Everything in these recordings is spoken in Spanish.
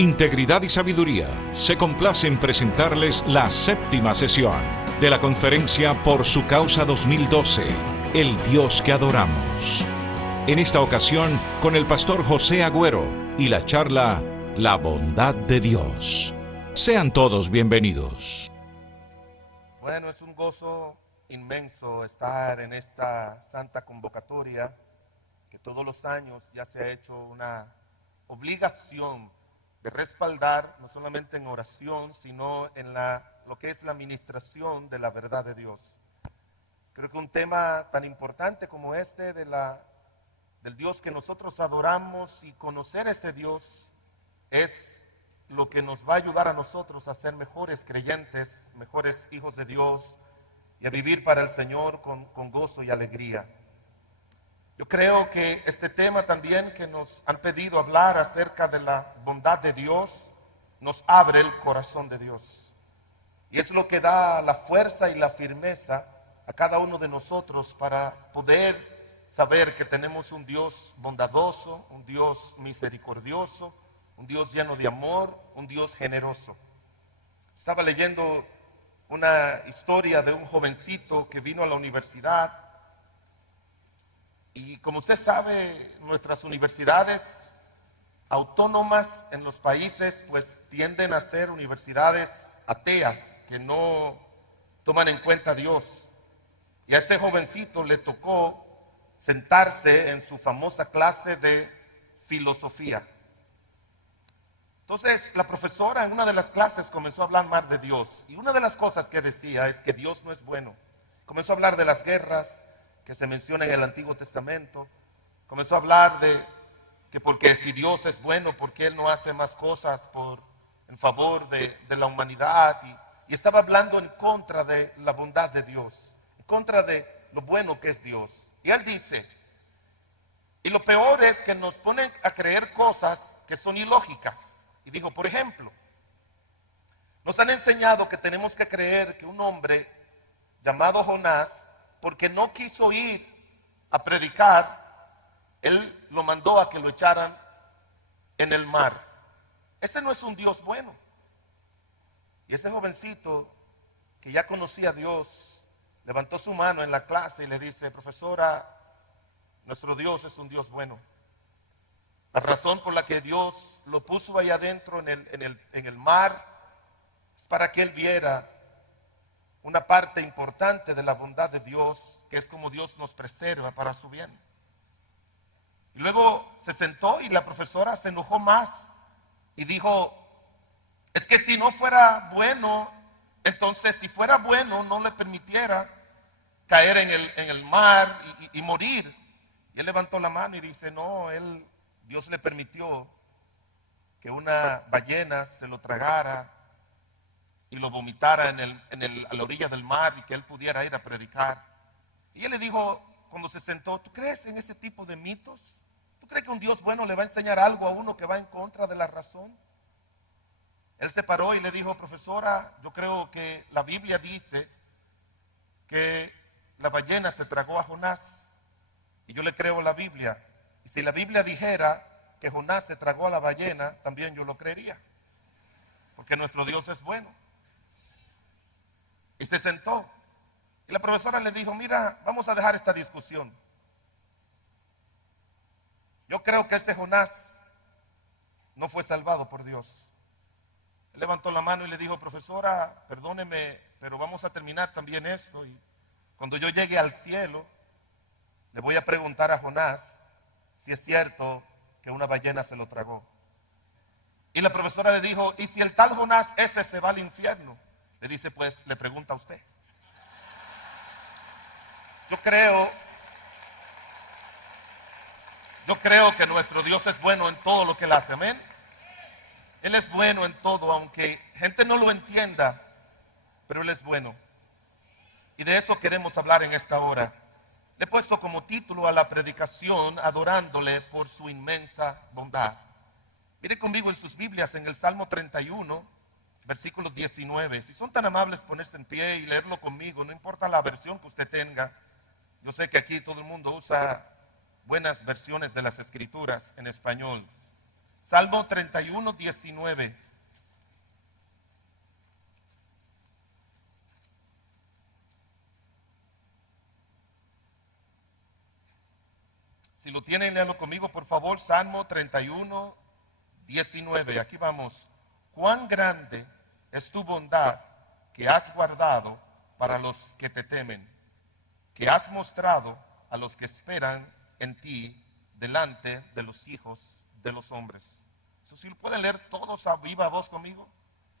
Integridad y Sabiduría se complace en presentarles la séptima sesión de la conferencia Por su causa 2012, El Dios que adoramos. En esta ocasión con el pastor José Agüero y la charla La bondad de Dios. Sean todos bienvenidos. Bueno, es un gozo inmenso estar en esta santa convocatoria que todos los años ya se ha hecho una obligación de respaldar, no solamente en oración, sino en lo que es la administración de la verdad de Dios. Creo que un tema tan importante como este del Dios que nosotros adoramos y conocer ese Dios es lo que nos va a ayudar a nosotros a ser mejores creyentes, mejores hijos de Dios y a vivir para el Señor con gozo y alegría. Yo creo que este tema también que nos han pedido hablar acerca de la bondad de Dios, nos abre el corazón de Dios. Y es lo que da la fuerza y la firmeza a cada uno de nosotros para poder saber que tenemos un Dios bondadoso, un Dios misericordioso, un Dios lleno de amor, un Dios generoso. Estaba leyendo una historia de un jovencito que vino a la universidad. Y como usted sabe, nuestras universidades autónomas en los países pues tienden a ser universidades ateas, que no toman en cuenta a Dios. Y a este jovencito le tocó sentarse en su famosa clase de filosofía. Entonces la profesora en una de las clases comenzó a hablar más de Dios. Y una de las cosas que decía es que Dios no es bueno. Comenzó a hablar de las guerras que se menciona en el Antiguo Testamento. Comenzó a hablar de que porque si Dios es bueno, ¿por qué Él no hace más cosas en favor de la humanidad? Y estaba hablando en contra de la bondad de Dios, en contra de lo bueno que es Dios. Y Él dice, y lo peor es que nos ponen a creer cosas que son ilógicas. Y dijo, por ejemplo, nos han enseñado que tenemos que creer que un hombre llamado Jonás, porque no quiso ir a predicar, Él lo mandó a que lo echaran en el mar. Ese no es un Dios bueno. Y ese jovencito que ya conocía a Dios, levantó su mano en la clase y le dice, profesora, nuestro Dios es un Dios bueno. La razón por la que Dios lo puso ahí adentro en el mar es para que Él viera una parte importante de la bondad de Dios, que es como Dios nos preserva para su bien. Y luego se sentó y la profesora se enojó más y dijo, es que si no fuera bueno, entonces si fuera bueno no le permitiera caer en el mar y morir. Y él levantó la mano y dice, no, Dios le permitió que una ballena se lo tragara y lo vomitara a la orilla del mar y que él pudiera ir a predicar. Y él le dijo, cuando se sentó, ¿tú crees en ese tipo de mitos? ¿Tú crees que un Dios bueno le va a enseñar algo a uno que va en contra de la razón? Él se paró y le dijo, profesora, yo creo que la Biblia dice que la ballena se tragó a Jonás. Y yo le creo la Biblia. Y si la Biblia dijera que Jonás se tragó a la ballena, también yo lo creería. Porque nuestro Dios es bueno. Y se sentó. Y la profesora le dijo, mira, vamos a dejar esta discusión. Yo creo que este Jonás no fue salvado por Dios. Él levantó la mano y le dijo, profesora, perdóneme, pero vamos a terminar también esto. Y cuando yo llegue al cielo, le voy a preguntar a Jonás si es cierto que una ballena se lo tragó. Y la profesora le dijo, ¿y si el tal Jonás ese se va al infierno? Le dice, pues, le pregunta a usted. Yo creo que nuestro Dios es bueno en todo lo que Él hace, amén. Él es bueno en todo, aunque gente no lo entienda, pero Él es bueno. Y de eso queremos hablar en esta hora. Le he puesto como título a la predicación, adorándole por su inmensa bondad. Mire conmigo en sus Biblias, en el Salmo 31, versículo 19. Si son tan amables, ponerse en pie y leerlo conmigo, no importa la versión que usted tenga. Yo sé que aquí todo el mundo usa buenas versiones de las Escrituras en español. Salmo 31, 19. Si lo tienen, léanlo conmigo, por favor. Salmo 31, 19. Aquí vamos. Cuán grande es tu bondad que has guardado para los que te temen, que has mostrado a los que esperan en ti delante de los hijos de los hombres. Eso sí lo pueden leer todos a viva voz conmigo.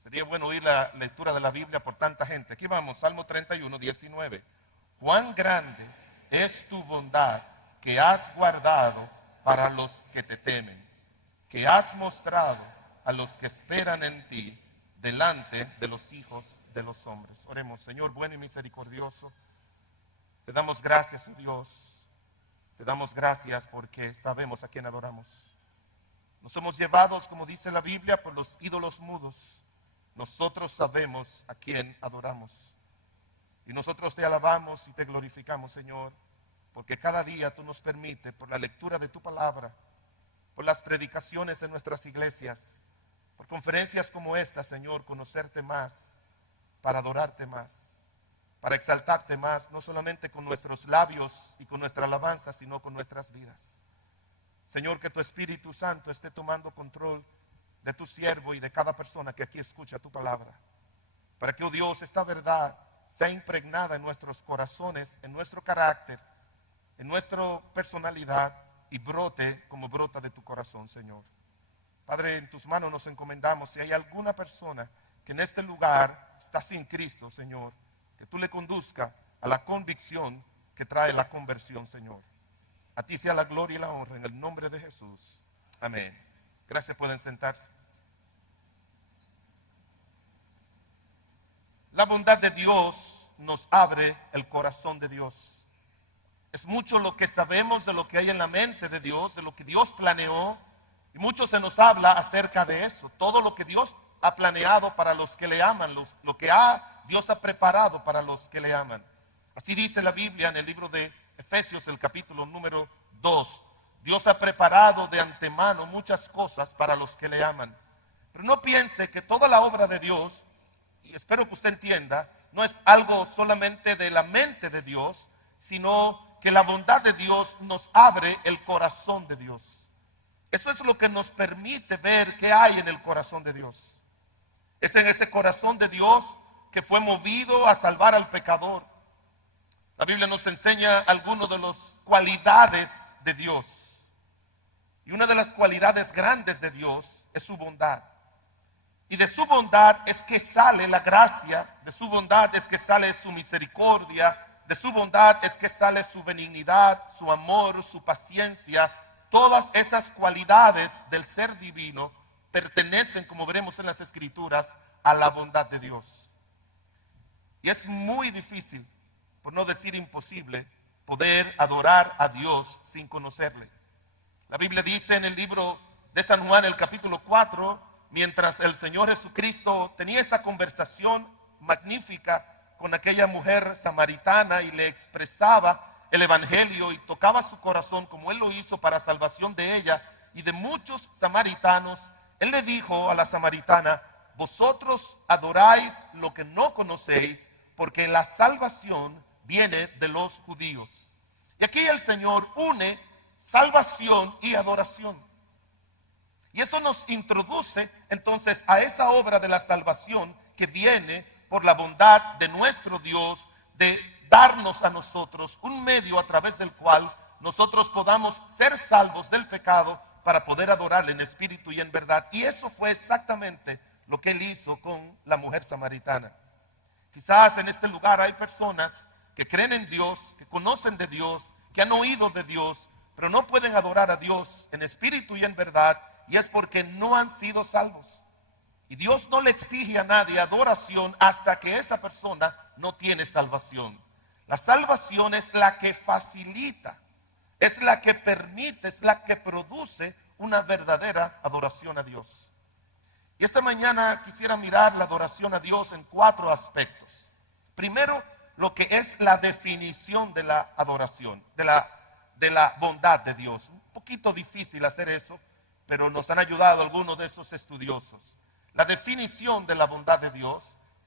Sería bueno oír la lectura de la Biblia por tanta gente. Aquí vamos, Salmo 31, 19. Cuán grande es tu bondad que has guardado para los que te temen, que has mostrado a los que esperan en ti delante de los hijos de los hombres. Oremos. Señor bueno y misericordioso, te damos gracias, oh Dios. Te damos gracias porque sabemos a quién adoramos. Nos somos llevados, como dice la Biblia, por los ídolos mudos. Nosotros sabemos a quién adoramos. Y nosotros te alabamos y te glorificamos, Señor, porque cada día tú nos permites, por la lectura de tu palabra, por las predicaciones de nuestras iglesias, por conferencias como esta, Señor, conocerte más, para adorarte más, para exaltarte más, no solamente con nuestros labios y con nuestra alabanza, sino con nuestras vidas. Señor, que tu Espíritu Santo esté tomando control de tu siervo y de cada persona que aquí escucha tu palabra, para que, oh Dios, esta verdad sea impregnada en nuestros corazones, en nuestro carácter, en nuestra personalidad y brote como brota de tu corazón, Señor. Padre, en tus manos nos encomendamos. Si hay alguna persona que en este lugar está sin Cristo, Señor, que tú le conduzca a la convicción que trae la conversión, Señor. A ti sea la gloria y la honra en el nombre de Jesús. Amén. Gracias, pueden sentarse. La bondad de Dios nos abre el corazón de Dios. Es mucho lo que sabemos de lo que hay en la mente de Dios, de lo que Dios planeó, y mucho se nos habla acerca de eso. Todo lo que Dios ha planeado para los que le aman, lo que Dios ha preparado para los que le aman. Así dice la Biblia en el libro de Efesios, el capítulo número 2. Dios ha preparado de antemano muchas cosas para los que le aman. Pero no piense que toda la obra de Dios, y espero que usted entienda, no es algo solamente de la mente de Dios, sino que la bondad de Dios nos abre el corazón de Dios. Eso es lo que nos permite ver qué hay en el corazón de Dios. Es en ese corazón de Dios que fue movido a salvar al pecador. La Biblia nos enseña algunas de las cualidades de Dios. Y una de las cualidades grandes de Dios es su bondad. Y de su bondad es que sale la gracia, de su bondad es que sale su misericordia, de su bondad es que sale su benignidad, su amor, su paciencia. Todas esas cualidades del ser divino pertenecen, como veremos en las Escrituras, a la bondad de Dios. Y es muy difícil, por no decir imposible, poder adorar a Dios sin conocerle. La Biblia dice en el libro de San Juan, el capítulo 4, mientras el Señor Jesucristo tenía esa conversación magnífica con aquella mujer samaritana y le expresaba el Evangelio y tocaba su corazón como Él lo hizo para salvación de ella y de muchos samaritanos, Él le dijo a la samaritana: vosotros adoráis lo que no conocéis, porque la salvación viene de los judíos. Y aquí el Señor une salvación y adoración. Y eso nos introduce entonces a esa obra de la salvación que viene por la bondad de nuestro Dios, de darnos a nosotros un medio a través del cual nosotros podamos ser salvos del pecado para poder adorarle en espíritu y en verdad. Y eso fue exactamente lo que Él hizo con la mujer samaritana. Quizás en este lugar hay personas que creen en Dios, que conocen de Dios, que han oído de Dios, pero no pueden adorar a Dios en espíritu y en verdad, y es porque no han sido salvos. Y Dios no le exige a nadie adoración hasta que esa persona no tiene salvación. La salvación es la que facilita, es la que permite, es la que produce una verdadera adoración a Dios. Y esta mañana quisiera mirar la adoración a Dios en 4 aspectos. Primero, lo que es la definición de la adoración, de la bondad de Dios. Un poquito difícil hacer eso, pero nos han ayudado algunos de esos estudiosos. La definición de la bondad de Dios.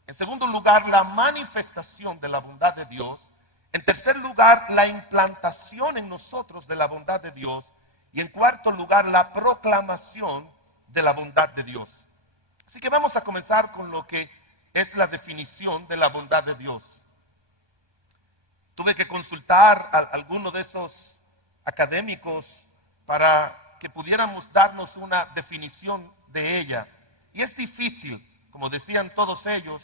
En segundo lugar, la manifestación de la bondad de Dios. En tercer lugar, la implantación en nosotros de la bondad de Dios. Y en cuarto lugar, la proclamación de la bondad de Dios. Así que vamos a comenzar con lo que es la definición de la bondad de Dios. Tuve que consultar a algunos de esos académicos para que pudiéramos darnos una definición de ella. Y es difícil, como decían todos ellos,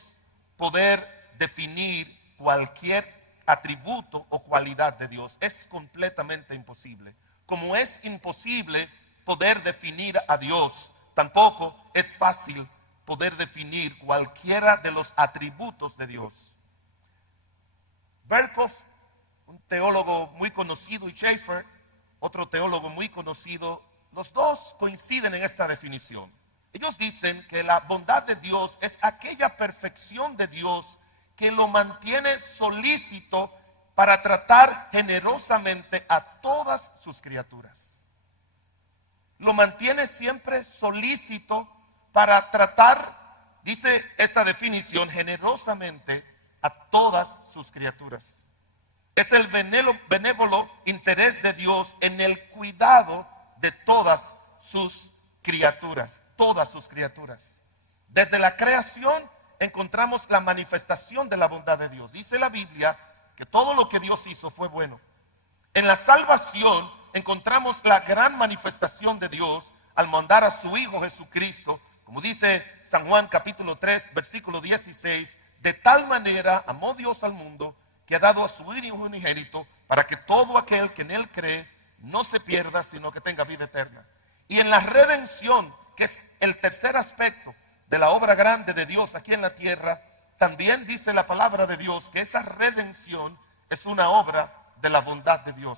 poder definir cualquier atributo o cualidad de Dios. Es completamente imposible. Como es imposible poder definir a Dios, tampoco es fácil poder definir cualquiera de los atributos de Dios. Berkhoff, un teólogo muy conocido, y Schaeffer, otro teólogo muy conocido, los dos coinciden en esta definición. Ellos dicen que la bondad de Dios es aquella perfección de Dios que lo mantiene solícito para tratar generosamente a todas sus criaturas. Lo mantiene siempre solícito para tratar, dice esta definición, generosamente a todas sus criaturas. Es el benévolo interés de Dios en el cuidado de todas sus criaturas. Todas sus criaturas. Desde la creación encontramos la manifestación de la bondad de Dios. Dice la Biblia que todo lo que Dios hizo fue bueno. En la salvación encontramos la gran manifestación de Dios al mandar a su Hijo Jesucristo, como dice San Juan capítulo 3, versículo 16, de tal manera amó Dios al mundo que ha dado a su Hijo unigénito para que todo aquel que en Él cree no se pierda, sino que tenga vida eterna. Y en la redención, que es el tercer aspecto de la obra grande de Dios aquí en la tierra, también dice la palabra de Dios que esa redención es una obra de la bondad de Dios.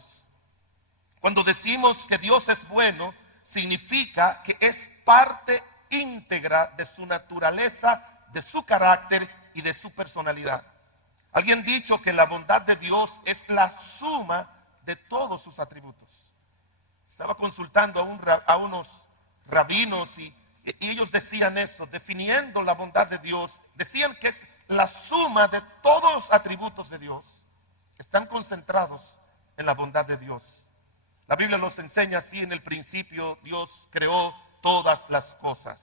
Cuando decimos que Dios es bueno, significa que es parte íntegra de su naturaleza, de su carácter y de su personalidad. Alguien ha dicho que la bondad de Dios es la suma de todos sus atributos. Estaba consultando a unos rabinos y ellos decían eso, definiendo la bondad de Dios, decían que es la suma de todos los atributos de Dios, que están concentrados en la bondad de Dios. La Biblia nos enseña así: en el principio Dios creó todas las cosas.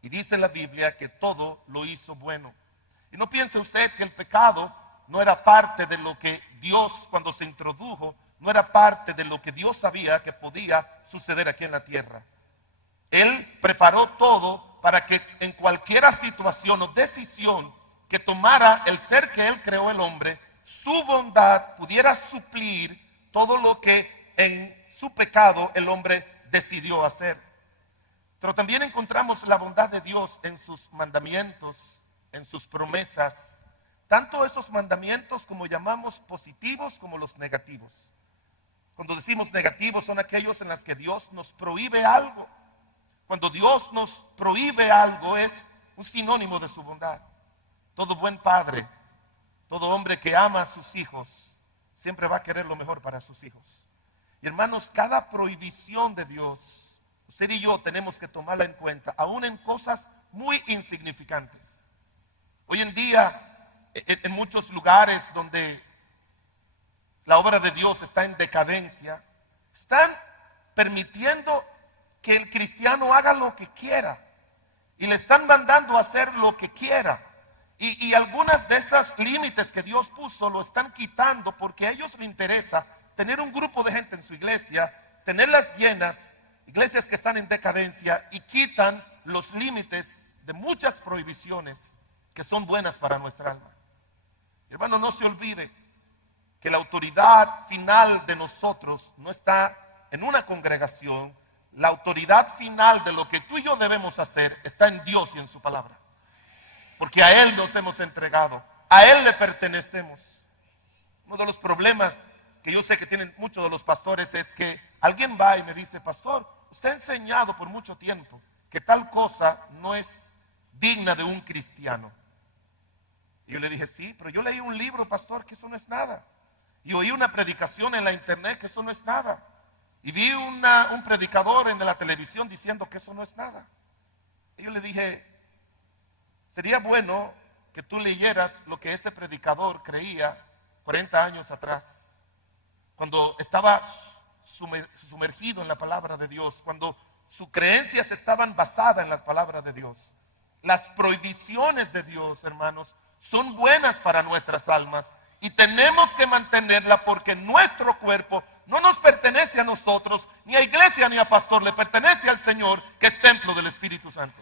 Y dice la Biblia que todo lo hizo bueno. Y no piense usted que el pecado no era parte de lo que Dios, cuando se introdujo, no era parte de lo que Dios sabía que podía suceder aquí en la tierra. Él preparó todo para que en cualquier situación o decisión que tomara el ser que Él creó, el hombre, su bondad pudiera suplir todo lo que en su pecado el hombre decidió hacer. Pero también encontramos la bondad de Dios en sus mandamientos, en sus promesas, tanto esos mandamientos como llamamos positivos como los negativos. Cuando decimos negativos son aquellos en los que Dios nos prohíbe algo. Cuando Dios nos prohíbe algo es un sinónimo de su bondad. Todo buen padre, todo hombre que ama a sus hijos, siempre va a querer lo mejor para sus hijos. Y hermanos, cada prohibición de Dios, usted y yo tenemos que tomarla en cuenta, aún en cosas muy insignificantes. Hoy en día, en muchos lugares donde la obra de Dios está en decadencia, están permitiendo que el cristiano haga lo que quiera y le están mandando a hacer lo que quiera. Y algunas de esas límites que Dios puso lo están quitando porque a ellos les interesa tener un grupo de gente en su iglesia, tenerlas llenas, iglesias que están en decadencia, y quitan los límites de muchas prohibiciones que son buenas para nuestra alma. Hermano, no se olvide que la autoridad final de nosotros no está en una congregación. La autoridad final de lo que tú y yo debemos hacer está en Dios y en su palabra. Porque a Él nos hemos entregado, a Él le pertenecemos. Uno de los problemas que yo sé que tienen muchos de los pastores es que alguien va y me dice: pastor, usted ha enseñado por mucho tiempo que tal cosa no es digna de un cristiano. Y yo le dije: sí, pero yo leí un libro, pastor, que eso no es nada. Y oí una predicación en la internet que eso no es nada. Y vi un predicador en la televisión diciendo que eso no es nada. Y yo le dije, sería bueno que tú leyeras lo que este predicador creía 40 años atrás, cuando estaba sumergido en la palabra de Dios, cuando sus creencias estaban basadas en la palabra de Dios. Las prohibiciones de Dios, hermanos, son buenas para nuestras almas y tenemos que mantenerla porque nuestro cuerpo no nos pertenece a nosotros, ni a iglesia ni a pastor, le pertenece al Señor, que es templo del Espíritu Santo.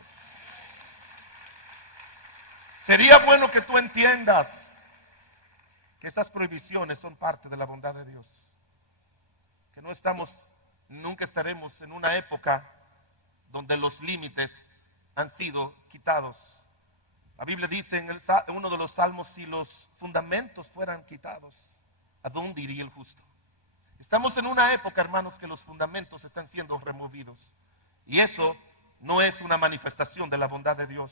Sería bueno que tú entiendas que estas prohibiciones son parte de la bondad de Dios. Que no estamos, nunca estaremos en una época donde los límites han sido quitados. La Biblia dice en uno de los salmos, si los fundamentos fueran quitados, ¿a dónde iría el justo? Estamos en una época, hermanos, que los fundamentos están siendo removidos. Y eso no es una manifestación de la bondad de Dios.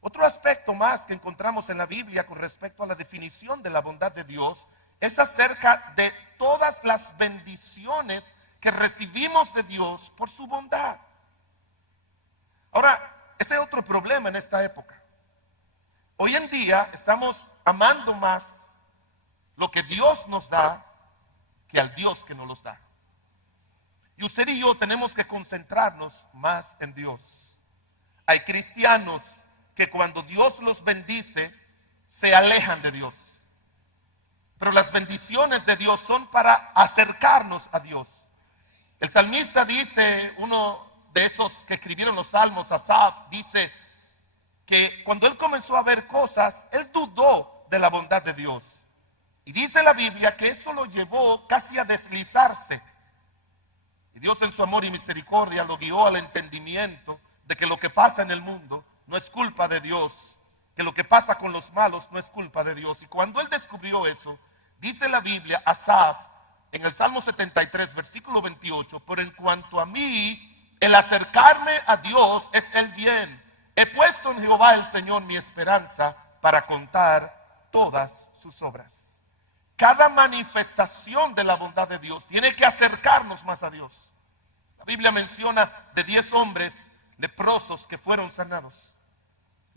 Otro aspecto más que encontramos en la Biblia con respecto a la definición de la bondad de Dios es acerca de todas las bendiciones que recibimos de Dios por su bondad. Ahora, ese es otro problema en esta época. Hoy en día estamos amando más lo que Dios nos da que al Dios que nos los da. Y usted y yo tenemos que concentrarnos más en Dios. Hay cristianos que cuando Dios los bendice, se alejan de Dios. Pero las bendiciones de Dios son para acercarnos a Dios. El salmista dice, uno de esos que escribieron los salmos, Asaf, dice que cuando él comenzó a ver cosas, él dudó de la bondad de Dios. Y dice la Biblia que eso lo llevó casi a deslizarse. Y Dios en su amor y misericordia lo guió al entendimiento de que lo que pasa en el mundo no es culpa de Dios, que lo que pasa con los malos no es culpa de Dios. Y cuando él descubrió eso, dice la Biblia, Asaf, en el Salmo 73, versículo 28, por en cuanto a mí, el acercarme a Dios es el bien. He puesto en Jehová el Señor mi esperanza para contar todas sus obras. Cada manifestación de la bondad de Dios tiene que acercarnos más a Dios. La Biblia menciona de 10 hombres leprosos que fueron sanados.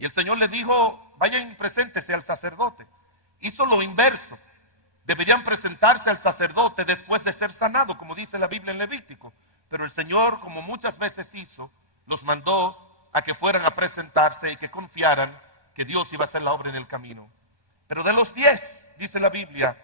Y el Señor les dijo, vayan y preséntese al sacerdote. Hizo lo inverso. Deberían presentarse al sacerdote después de ser sanado, como dice la Biblia en Levítico. Pero el Señor, como muchas veces hizo, los mandó a que fueran a presentarse y que confiaran que Dios iba a hacer la obra en el camino. Pero de los 10, dice la Biblia,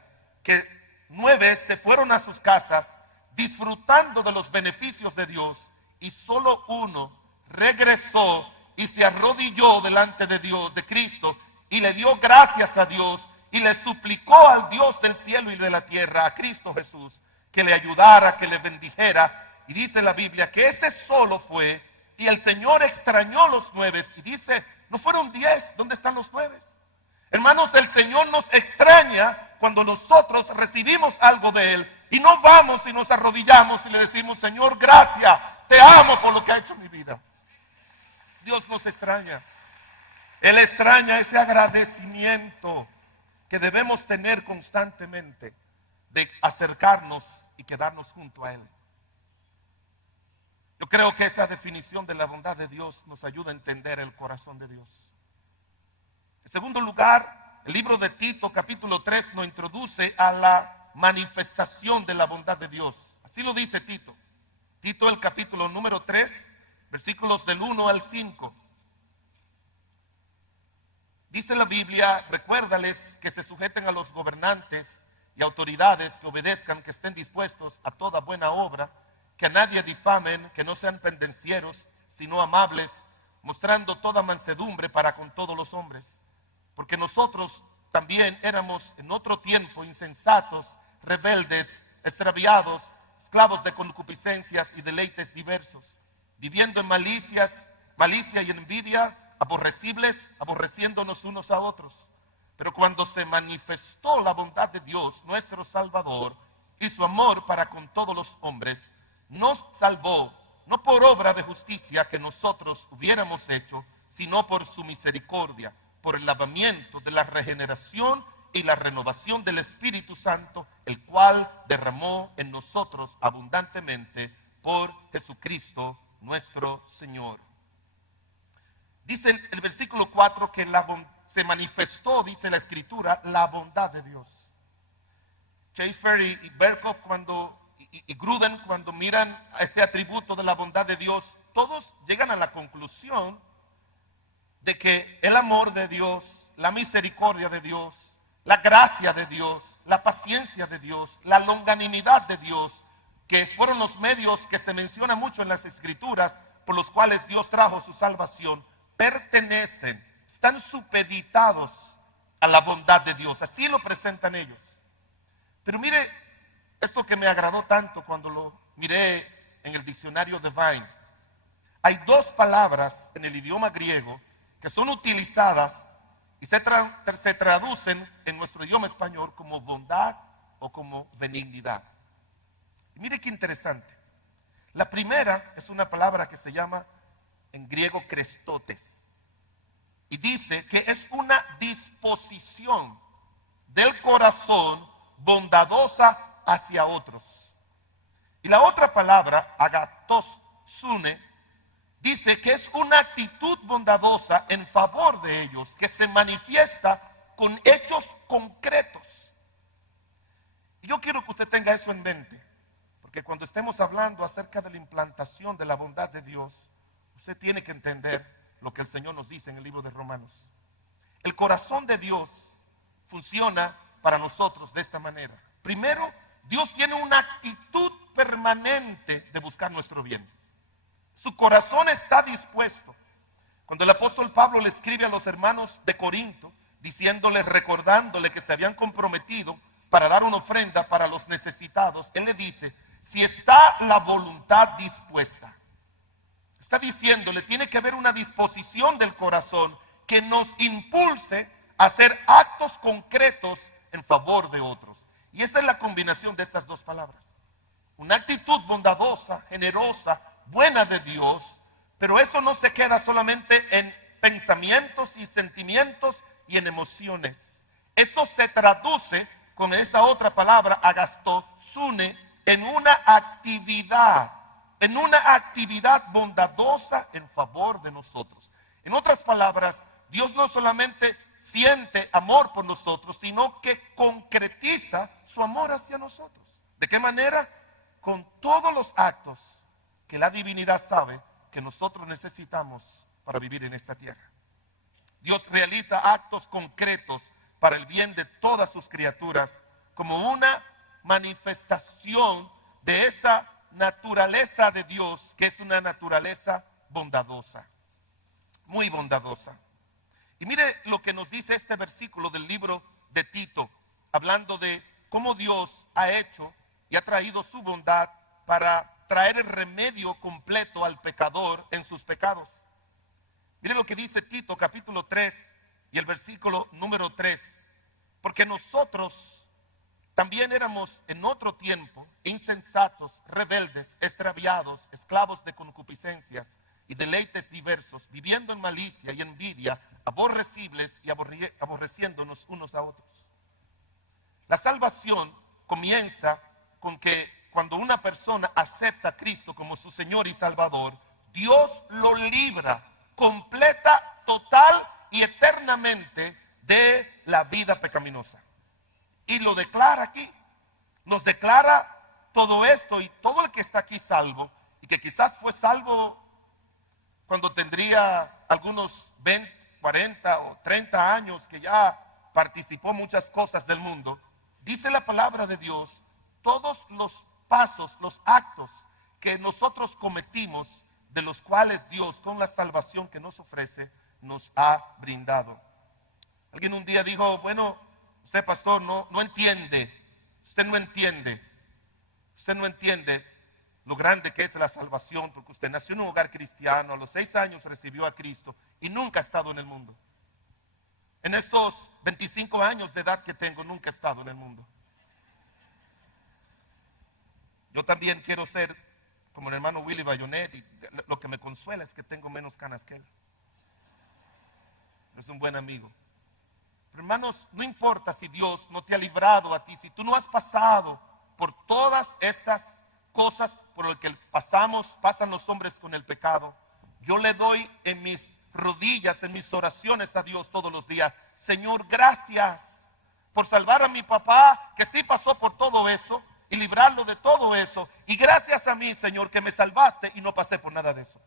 que 9 se fueron a sus casas disfrutando de los beneficios de Dios y solo uno regresó y se arrodilló delante de Dios, de Cristo, y le dio gracias a Dios y le suplicó al Dios del cielo y de la tierra, a Cristo Jesús, que le ayudara, que le bendijera. Y dice la Biblia que ese solo fue, y el Señor extrañó los 9, y dice, no fueron 10, ¿dónde están los 9? Hermanos, el Señor nos extraña cuando nosotros recibimos algo de Él, y no vamos y nos arrodillamos y le decimos, Señor, gracias, te amo por lo que ha hecho en mi vida. Dios nos extraña. Él extraña ese agradecimiento que debemos tener constantemente de acercarnos y quedarnos junto a Él. Yo creo que esa definición de la bondad de Dios nos ayuda a entender el corazón de Dios. En segundo lugar, el libro de Tito, capítulo 3, nos introduce a la manifestación de la bondad de Dios. Así lo dice Tito. Tito, el capítulo número 3, versículos del 1 al 5. Dice la Biblia, recuérdales que se sujeten a los gobernantes y autoridades, que obedezcan, que estén dispuestos a toda buena obra, que a nadie difamen, que no sean pendencieros, sino amables, mostrando toda mansedumbre para con todos los hombres. Porque nosotros también éramos en otro tiempo insensatos, rebeldes, extraviados, esclavos de concupiscencias y deleites diversos, viviendo en malicia y envidia, aborrecibles, aborreciéndonos unos a otros. Pero cuando se manifestó la bondad de Dios, nuestro Salvador, y su amor para con todos los hombres, nos salvó, no por obra de justicia que nosotros hubiéramos hecho, sino por su misericordia, por el lavamiento de la regeneración y la renovación del Espíritu Santo, el cual derramó en nosotros abundantemente por Jesucristo nuestro Señor. Dice el versículo 4 que se manifestó, dice la Escritura, la bondad de Dios. Schaeffer y Berkhoff y Gruden, cuando miran a este atributo de la bondad de Dios, todos llegan a la conclusión de que el amor de Dios, la misericordia de Dios, la gracia de Dios, la paciencia de Dios, la longanimidad de Dios, que fueron los medios que se menciona mucho en las Escrituras por los cuales Dios trajo su salvación, pertenecen, están supeditados a la bondad de Dios. Así lo presentan ellos. Pero mire, esto que me agradó tanto cuando lo miré en el diccionario Divine. Hay dos palabras en el idioma griego que son utilizadas y se traducen en nuestro idioma español como bondad o como benignidad. Y mire qué interesante. La primera es una palabra que se llama en griego crestotes. Y dice que es una disposición del corazón bondadosa hacia otros. Y la otra palabra, agatosune, dice que es una actitud bondadosa en favor de ellos, que se manifiesta con hechos concretos. Y yo quiero que usted tenga eso en mente, porque cuando estemos hablando acerca de la implantación de la bondad de Dios, usted tiene que entender lo que el Señor nos dice en el libro de Romanos. El corazón de Dios funciona para nosotros de esta manera. Primero, Dios tiene una actitud permanente de buscar nuestro bien. Su corazón está dispuesto. Cuando el apóstol Pablo le escribe a los hermanos de Corinto, diciéndoles, recordándole que se habían comprometido para dar una ofrenda para los necesitados, él le dice, si está la voluntad dispuesta, está diciéndole, tiene que haber una disposición del corazón que nos impulse a hacer actos concretos en favor de otros. Y esa es la combinación de estas dos palabras. Una actitud bondadosa, generosa, buena de Dios, pero eso no se queda solamente en pensamientos y sentimientos y en emociones. Eso se traduce con esta otra palabra, agastosune, en una actividad bondadosa en favor de nosotros. En otras palabras, Dios no solamente siente amor por nosotros, sino que concretiza su amor hacia nosotros. ¿De qué manera? Con todos los actos que la divinidad sabe que nosotros necesitamos para vivir en esta tierra. Dios realiza actos concretos para el bien de todas sus criaturas, como una manifestación de esa naturaleza de Dios, que es una naturaleza bondadosa, muy bondadosa. Y mire lo que nos dice este versículo del libro de Tito, hablando de cómo Dios ha hecho y ha traído su bondad para traer el remedio completo al pecador en sus pecados. Mire lo que dice Tito capítulo 3 y el versículo número 3. Porque nosotros también éramos en otro tiempo insensatos, rebeldes, extraviados, esclavos de concupiscencias y deleites diversos, viviendo en malicia y envidia, aborrecibles y aborreciéndonos unos a otros. La salvación comienza con que cuando una persona acepta a Cristo como su Señor y Salvador, Dios lo libra completa, total y eternamente de la vida pecaminosa. Y lo declara aquí. Nos declara todo esto, y todo el que está aquí salvo, y que quizás fue salvo cuando tendría algunos 20, 40 o 30 años, que ya participó en muchas cosas del mundo, dice la palabra de Dios, todos los pasos, los actos que nosotros cometimos, de los cuales Dios, con la salvación que nos ofrece, nos ha brindado. Alguien un día dijo, bueno, usted pastor no entiende, usted no entiende lo grande que es la salvación, porque usted nació en un hogar cristiano, a los 6 años recibió a Cristo y nunca ha estado en el mundo. En estos 25 años de edad que tengo, nunca he estado en el mundo. Yo también quiero ser como el hermano Willy Bayonet, y lo que me consuela es que tengo menos canas que él. Es un buen amigo. Pero hermanos, no importa si Dios no te ha librado a ti, si tú no has pasado por todas estas cosas por las que pasan los hombres con el pecado. Yo le doy en mis rodillas, en mis oraciones a Dios todos los días: Señor, gracias por salvar a mi papá, que sí pasó por todo eso, y librarlo de todo eso. Y gracias a mí, Señor, que me salvaste y no pasé por nada de eso.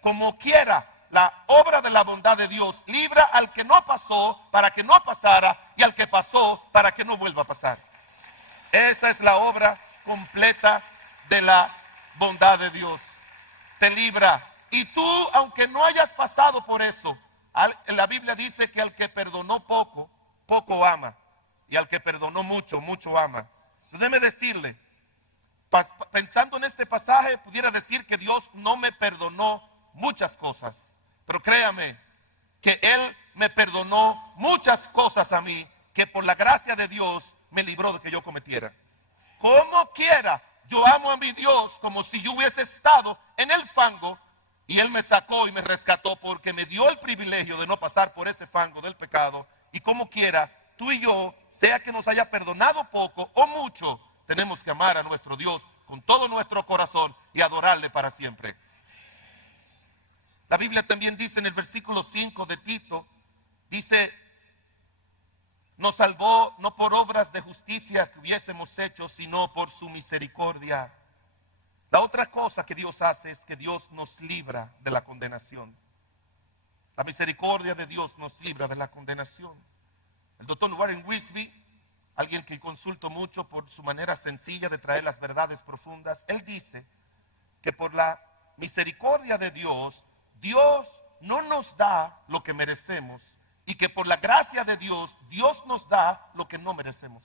Como quiera, la obra de la bondad de Dios libra al que no pasó para que no pasara, y al que pasó para que no vuelva a pasar. Esa es la obra completa de la bondad de Dios. Te libra. Y tú, aunque no hayas pasado por eso, la Biblia dice que al que perdonó poco, poco ama. Y al que perdonó mucho, mucho ama. Déjeme decirle, pensando en este pasaje, pudiera decir que Dios no me perdonó muchas cosas. Pero créame, que Él me perdonó muchas cosas a mí, que por la gracia de Dios me libró de que yo cometiera. Como quiera, yo amo a mi Dios como si yo hubiese estado en el fango, y Él me sacó y me rescató porque me dio el privilegio de no pasar por ese fango del pecado. Y como quiera, tú y yo, sea que nos haya perdonado poco o mucho, tenemos que amar a nuestro Dios con todo nuestro corazón y adorarle para siempre. La Biblia también dice en el versículo 5 de Tito, dice: nos salvó no por obras de justicia que hubiésemos hecho, sino por su misericordia. La otra cosa que Dios hace es que Dios nos libra de la condenación. La misericordia de Dios nos libra de la condenación. El doctor Warren Wiersbe, alguien que consulto mucho por su manera sencilla de traer las verdades profundas, él dice que por la misericordia de Dios, Dios no nos da lo que merecemos, y que por la gracia de Dios, Dios nos da lo que no merecemos.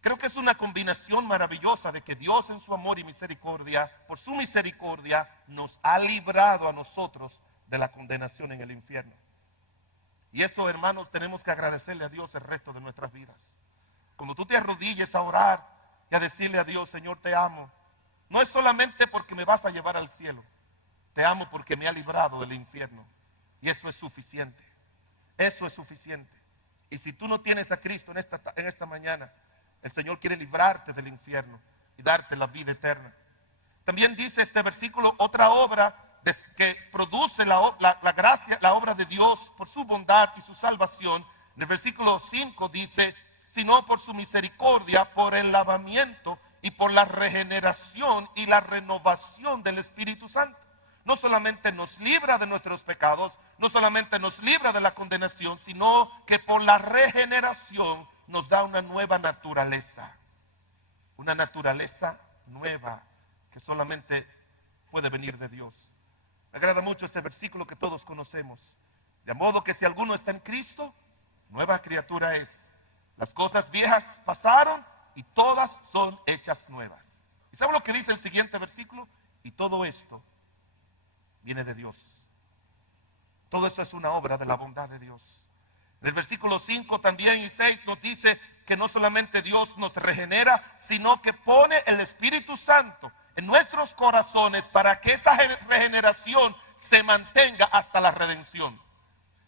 Creo que es una combinación maravillosa de que Dios en su amor y misericordia, por su misericordia, nos ha librado a nosotros de la condenación en el infierno. Y eso, hermanos, tenemos que agradecerle a Dios el resto de nuestras vidas. Cuando tú te arrodilles a orar y a decirle a Dios: Señor, te amo, no es solamente porque me vas a llevar al cielo, te amo porque me ha librado del infierno. Y eso es suficiente. Eso es suficiente. Y si tú no tienes a Cristo en esta mañana, el Señor quiere librarte del infierno y darte la vida eterna. También dice este versículo otra obra que produce la gracia, la obra de Dios por su bondad y su salvación. En el versículo 5 dice: sino por su misericordia, por el lavamiento y por la regeneración y la renovación del Espíritu Santo. No solamente nos libra de nuestros pecados, no solamente nos libra de la condenación, sino que por la regeneración nos da una nueva naturaleza. Una naturaleza nueva que solamente puede venir de Dios. Me agrada mucho este versículo que todos conocemos. De modo que si alguno está en Cristo, nueva criatura es. Las cosas viejas pasaron y todas son hechas nuevas. ¿Y saben lo que dice el siguiente versículo? Y todo esto viene de Dios. Todo eso es una obra de la bondad de Dios. En el versículo 5 también y 6 nos dice que no solamente Dios nos regenera, sino que pone el Espíritu Santo en nuestros corazones para que esa regeneración se mantenga hasta la redención.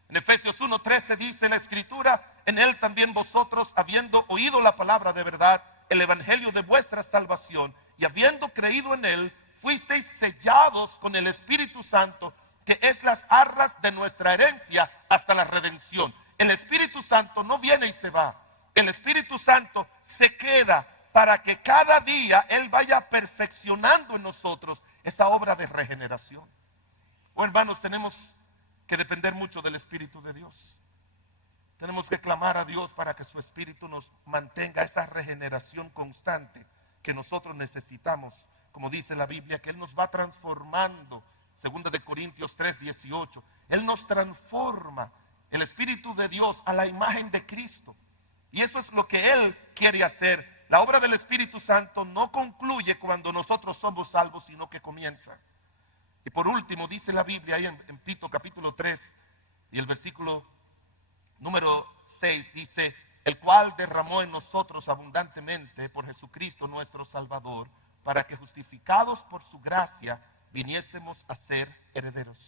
En Efesios 1:13 dice la Escritura: en Él también vosotros, habiendo oído la palabra de verdad, el evangelio de vuestra salvación, y habiendo creído en Él, fuisteis sellados con el Espíritu Santo, que es las arras de nuestra herencia hasta la redención. El Espíritu Santo no viene y se va. El Espíritu Santo se queda para que cada día Él vaya perfeccionando en nosotros esa obra de regeneración. Oh, hermanos, tenemos que depender mucho del Espíritu de Dios. Tenemos que clamar a Dios para que su Espíritu nos mantenga esa regeneración constante que nosotros necesitamos. Como dice la Biblia, que Él nos va transformando. 2 de Corintios 3:18. Él nos transforma, el Espíritu de Dios, a la imagen de Cristo. Y eso es lo que Él quiere hacer. La obra del Espíritu Santo no concluye cuando nosotros somos salvos, sino que comienza. Y por último, dice la Biblia ahí en Tito capítulo 3 y el versículo número 6, dice: el cual derramó en nosotros abundantemente por Jesucristo nuestro Salvador, para que justificados por su gracia viniésemos a ser herederos.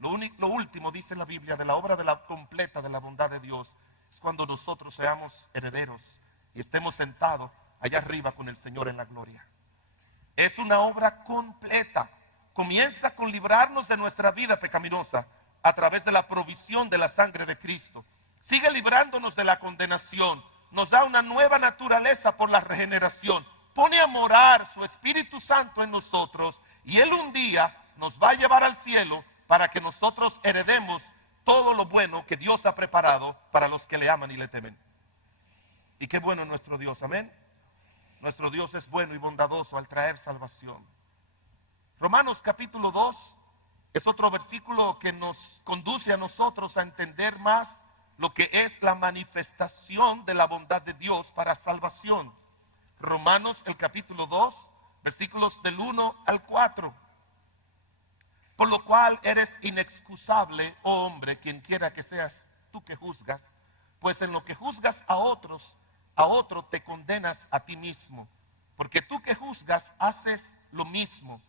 Lo último, dice la Biblia, de la obra completa de la bondad de Dios, cuando nosotros seamos herederos y estemos sentados allá arriba con el Señor en la gloria. Es una obra completa. Comienza con librarnos de nuestra vida pecaminosa a través de la provisión de la sangre de Cristo. Sigue librándonos de la condenación. Nos da una nueva naturaleza por la regeneración. Pone a morar su Espíritu Santo en nosotros y Él un día nos va a llevar al cielo para que nosotros heredemos todo lo bueno que Dios ha preparado para los que le aman y le temen. Y qué bueno es nuestro Dios, amén. Nuestro Dios es bueno y bondadoso al traer salvación. Romanos capítulo 2 es otro versículo que nos conduce a nosotros a entender más lo que es la manifestación de la bondad de Dios para salvación. Romanos el capítulo 2, versículos del 1 al 4. Por lo cual eres inexcusable, oh hombre, quien quiera que seas tú que juzgas, pues en lo que juzgas a otros, a otro te condenas a ti mismo, porque tú que juzgas haces lo mismo.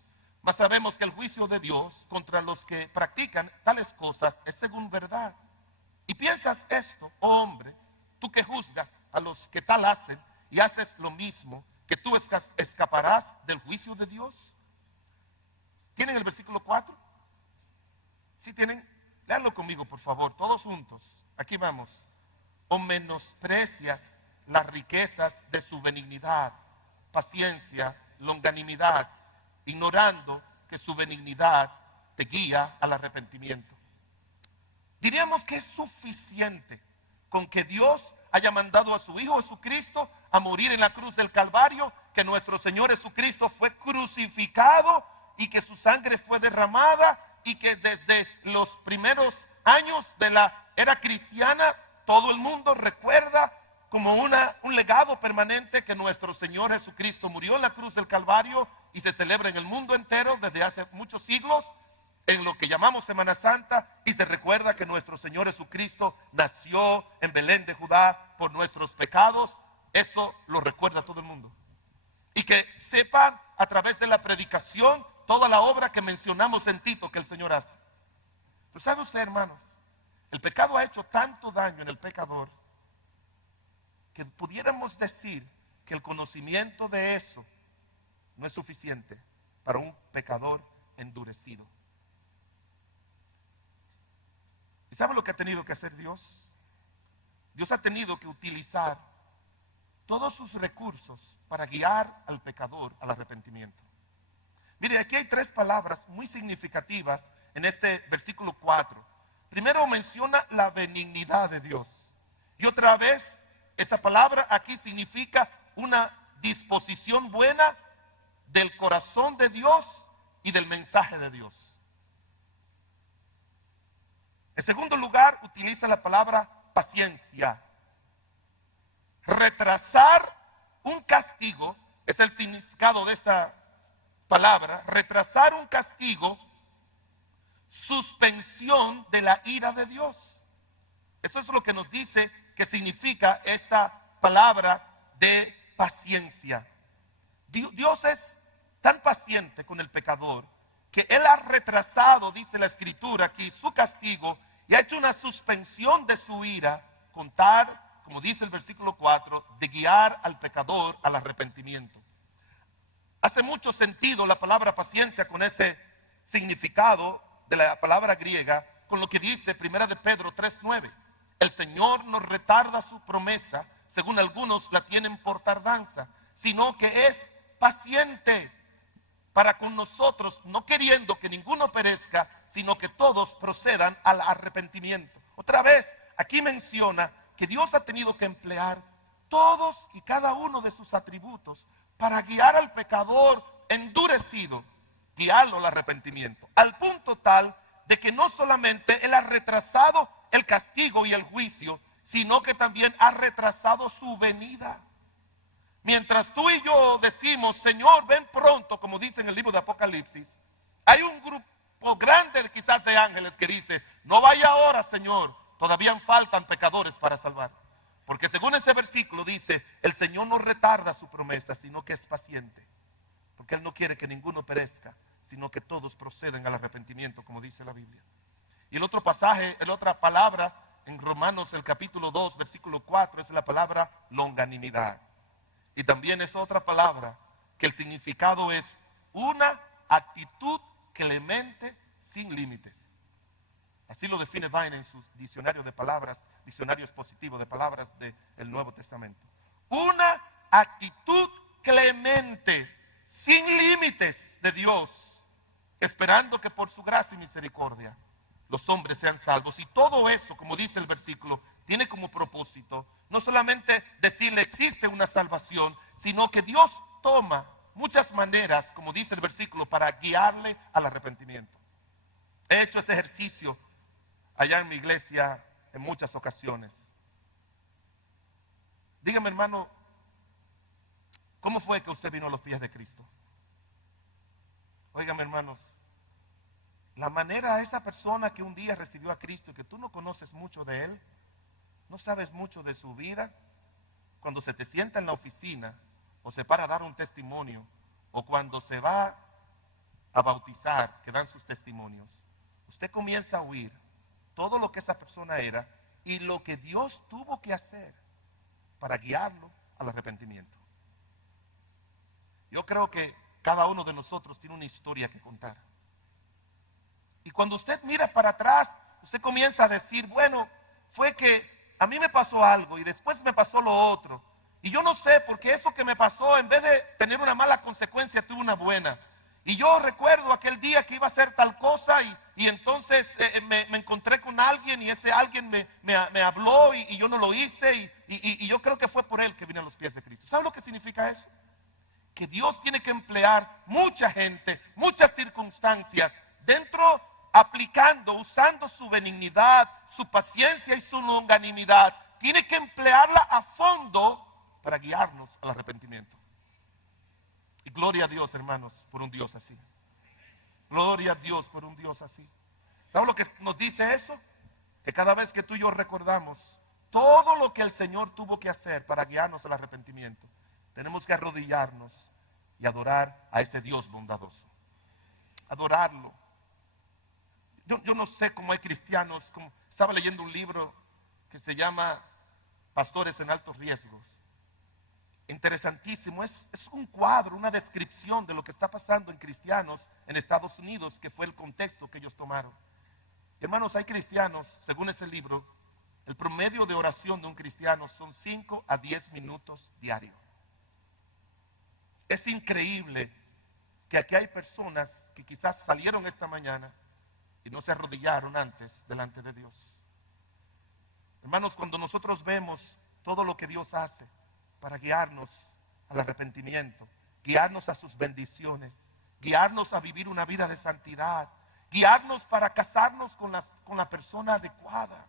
Mas sabemos que el juicio de Dios contra los que practican tales cosas es según verdad. Y piensas esto, oh hombre, tú que juzgas a los que tal hacen y haces lo mismo, que tú escaparás del juicio de Dios. ¿Tienen el versículo 4? ¿Sí tienen? Léanlo conmigo, por favor, todos juntos. Aquí vamos. O menosprecias las riquezas de su benignidad, paciencia, longanimidad, ignorando que su benignidad te guía al arrepentimiento. Diríamos que es suficiente con que Dios haya mandado a su Hijo Jesucristo a morir en la cruz del Calvario, que nuestro Señor Jesucristo fue crucificado y que su sangre fue derramada y que desde los primeros años de la era cristiana todo el mundo recuerda como un legado permanente que nuestro Señor Jesucristo murió en la cruz del Calvario y se celebra en el mundo entero desde hace muchos siglos en lo que llamamos Semana Santa, y se recuerda que nuestro Señor Jesucristo nació en Belén de Judá por nuestros pecados. Eso lo recuerda todo el mundo. Y que sepan a través de la predicación toda la obra que mencionamos en Tito que el Señor hace. Pero ¿sabe usted, hermanos? El pecado ha hecho tanto daño en el pecador que pudiéramos decir que el conocimiento de eso no es suficiente para un pecador endurecido. ¿Y sabe lo que ha tenido que hacer Dios? Dios ha tenido que utilizar todos sus recursos para guiar al pecador al arrepentimiento. Mire, aquí hay tres palabras muy significativas en este versículo 4. Primero menciona la benignidad de Dios. Y otra vez, esa palabra aquí significa una disposición buena del corazón de Dios y del mensaje de Dios. En segundo lugar, utiliza la palabra paciencia. Retrasar un castigo es el significado de esta palabra. Retrasar un castigo, suspensión de la ira de Dios. Eso es lo que nos dice que significa esta palabra de paciencia. Dios es tan paciente con el pecador que Él ha retrasado, dice la Escritura aquí, su castigo y ha hecho una suspensión de su ira con tal, como dice el versículo 4, de guiar al pecador al arrepentimiento. Hace mucho sentido la palabra paciencia con ese significado de la palabra griega, con lo que dice 1 de Pedro 3:9. El Señor no retarda su promesa, según algunos la tienen por tardanza, sino que es paciente para con nosotros, no queriendo que ninguno perezca, sino que todos procedan al arrepentimiento. Otra vez, aquí menciona que Dios ha tenido que emplear todos y cada uno de sus atributos para guiar al pecador endurecido, guiarlo al arrepentimiento, al punto tal de que no solamente Él ha retrasado el castigo y el juicio, sino que también ha retrasado su venida. Mientras tú y yo decimos, Señor, ven pronto, como dice en el libro de Apocalipsis, hay un grupo grande quizás de ángeles que dice, no vaya ahora, Señor, todavía faltan pecadores para salvar. Porque según ese versículo dice, el Señor no retarda su promesa, sino que es paciente. Porque Él no quiere que ninguno perezca, sino que todos proceden al arrepentimiento, como dice la Biblia. Y el otro pasaje, la otra palabra en Romanos el capítulo 2, versículo 4, es la palabra longanimidad. Y también es otra palabra que el significado es una actitud clemente sin límites. Así lo define Vine en sus diccionarios de palabras, diccionario expositivo de palabras del Nuevo Testamento. Una actitud clemente, sin límites de Dios, esperando que por su gracia y misericordia los hombres sean salvos. Y todo eso, como dice el versículo, tiene como propósito no solamente decirle existe una salvación, sino que Dios toma muchas maneras, como dice el versículo, para guiarle al arrepentimiento. He hecho este ejercicio allá en mi iglesia en muchas ocasiones. Dígame, hermano, ¿cómo fue que usted vino a los pies de Cristo? Óigame, hermanos, la manera a esa persona que un día recibió a Cristo y que tú no conoces mucho de él, no sabes mucho de su vida, cuando se te sienta en la oficina o se para a dar un testimonio o cuando se va a bautizar, que dan sus testimonios, usted comienza a oír todo lo que esa persona era y lo que Dios tuvo que hacer para guiarlo al arrepentimiento. Yo creo que cada uno de nosotros tiene una historia que contar. Y cuando usted mira para atrás, usted comienza a decir, bueno, fue que a mí me pasó algo y después me pasó lo otro. Y yo no sé, porque eso que me pasó, en vez de tener una mala consecuencia, tuvo una buena. Y yo recuerdo aquel día que iba a hacer tal cosa y entonces me encontré con alguien y ese alguien me habló y yo no lo hice y yo creo que fue por él que vine a los pies de Cristo. ¿Sabe lo que significa eso? Que Dios tiene que emplear mucha gente, muchas circunstancias, dentro, aplicando, usando su benignidad, su paciencia y su longanimidad. Tiene que emplearla a fondo para guiarnos al arrepentimiento. Y gloria a Dios, hermanos, por un Dios así. Gloria a Dios por un Dios así. ¿Sabe lo que nos dice eso? Que cada vez que tú y yo recordamos todo lo que el Señor tuvo que hacer para guiarnos al arrepentimiento, tenemos que arrodillarnos y adorar a ese Dios bondadoso. Adorarlo. Yo no sé cómo hay cristianos, estaba leyendo un libro que se llama Pastores en Altos Riesgos. Interesantísimo, es un cuadro, una descripción de lo que está pasando en cristianos en Estados Unidos, que fue el contexto que ellos tomaron. Hermanos, hay cristianos, según ese libro, el promedio de oración de un cristiano son 5 a 10 minutos diarios. Es increíble que aquí hay personas que quizás salieron esta mañana y no se arrodillaron antes delante de Dios. Hermanos, cuando nosotros vemos todo lo que Dios hace para guiarnos al arrepentimiento, guiarnos a sus bendiciones, guiarnos a vivir una vida de santidad, guiarnos para casarnos con la persona adecuada,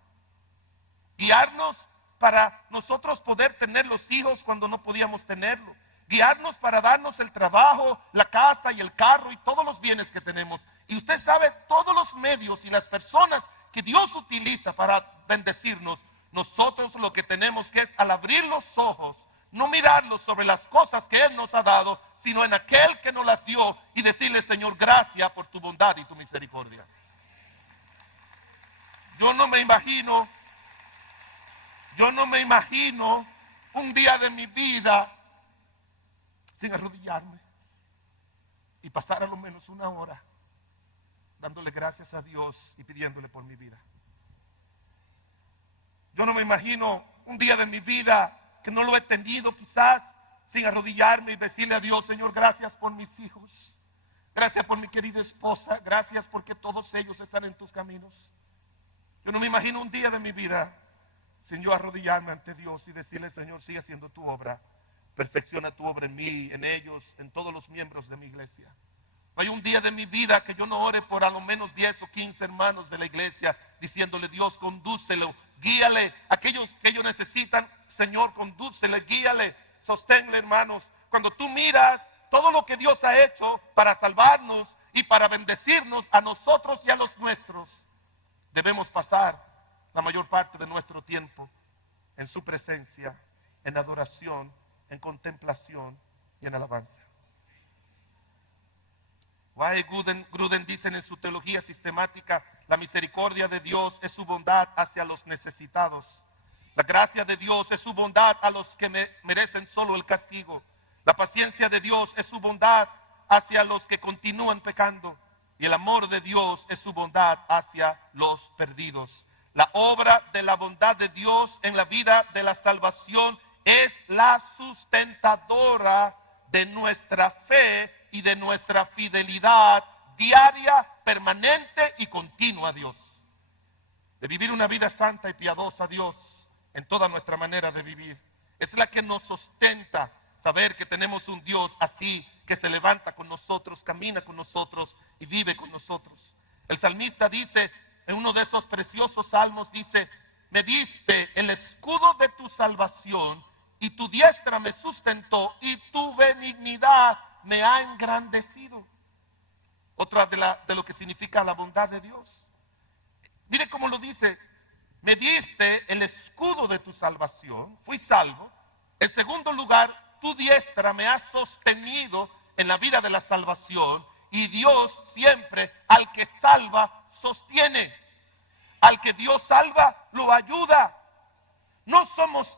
guiarnos para nosotros poder tener los hijos cuando no podíamos tenerlo, guiarnos para darnos el trabajo, la casa y el carro y todos los bienes que tenemos. Y usted sabe todos los medios y las personas que Dios utiliza para bendecirnos. Nosotros lo que tenemos que es, al abrir los ojos, no mirarlos sobre las cosas que Él nos ha dado, sino en aquel que nos las dio y decirle, Señor, gracias por tu bondad y tu misericordia. Yo no me imagino un día de mi vida sin arrodillarme y pasar a lo menos una hora dándole gracias a Dios y pidiéndole por mi vida. Yo no me imagino un día de mi vida que no lo he tenido quizás sin arrodillarme y decirle a Dios, Señor, gracias por mis hijos, gracias por mi querida esposa, gracias porque todos ellos están en tus caminos. Yo no me imagino un día de mi vida sin yo arrodillarme ante Dios y decirle, Señor, sigue haciendo tu obra, perfecciona tu obra en mí, en ellos, en todos los miembros de mi iglesia. No hay un día de mi vida que yo no ore por a lo menos 10 o 15 hermanos de la iglesia, diciéndole, Dios, condúcelo, guíale, aquellos que ellos necesitan, Señor, condúcele, guíale, sosténle, hermanos. Cuando tú miras todo lo que Dios ha hecho para salvarnos y para bendecirnos a nosotros y a los nuestros, debemos pasar la mayor parte de nuestro tiempo en su presencia, en adoración, en contemplación y en alabanza. Y. Gruden dicen en su teología sistemática, la misericordia de Dios es su bondad hacia los necesitados. La gracia de Dios es su bondad a los que merecen solo el castigo. La paciencia de Dios es su bondad hacia los que continúan pecando. Y el amor de Dios es su bondad hacia los perdidos. La obra de la bondad de Dios en la vida de la salvación es la sustentadora de nuestra fe y de nuestra fidelidad diaria, permanente y continua a Dios. De vivir una vida santa y piadosa a Dios en toda nuestra manera de vivir. Es la que nos sustenta saber que tenemos un Dios así, que se levanta con nosotros, camina con nosotros y vive con nosotros. El salmista dice, en uno de esos preciosos salmos, dice, me diste el escudo de tu salvación y tu diestra me sustentó y tu benignidad me ha engrandecido. Otra de lo que significa la bondad de Dios. Mire cómo lo dice, me diste el escudo de tu salvación, fui salvo. En segundo lugar, tu diestra me ha sostenido en la vida de la salvación. Y Dios siempre al que salva, sostiene. Al que Dios salva, lo ayuda. No somos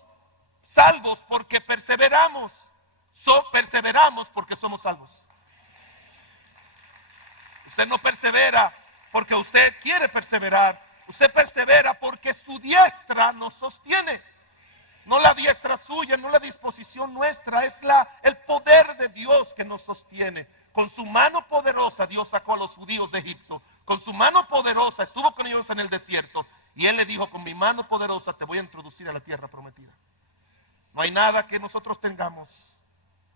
salvos porque perseveramos. Perseveramos porque somos salvos. Usted no persevera porque usted quiere perseverar. Usted persevera porque su diestra nos sostiene. No la diestra suya, no la disposición nuestra, es el poder de Dios que nos sostiene. Con su mano poderosa Dios sacó a los judíos de Egipto. Con su mano poderosa estuvo con ellos en el desierto. Y Él le dijo, con mi mano poderosa te voy a introducir a la tierra prometida. No hay nada que nosotros tengamos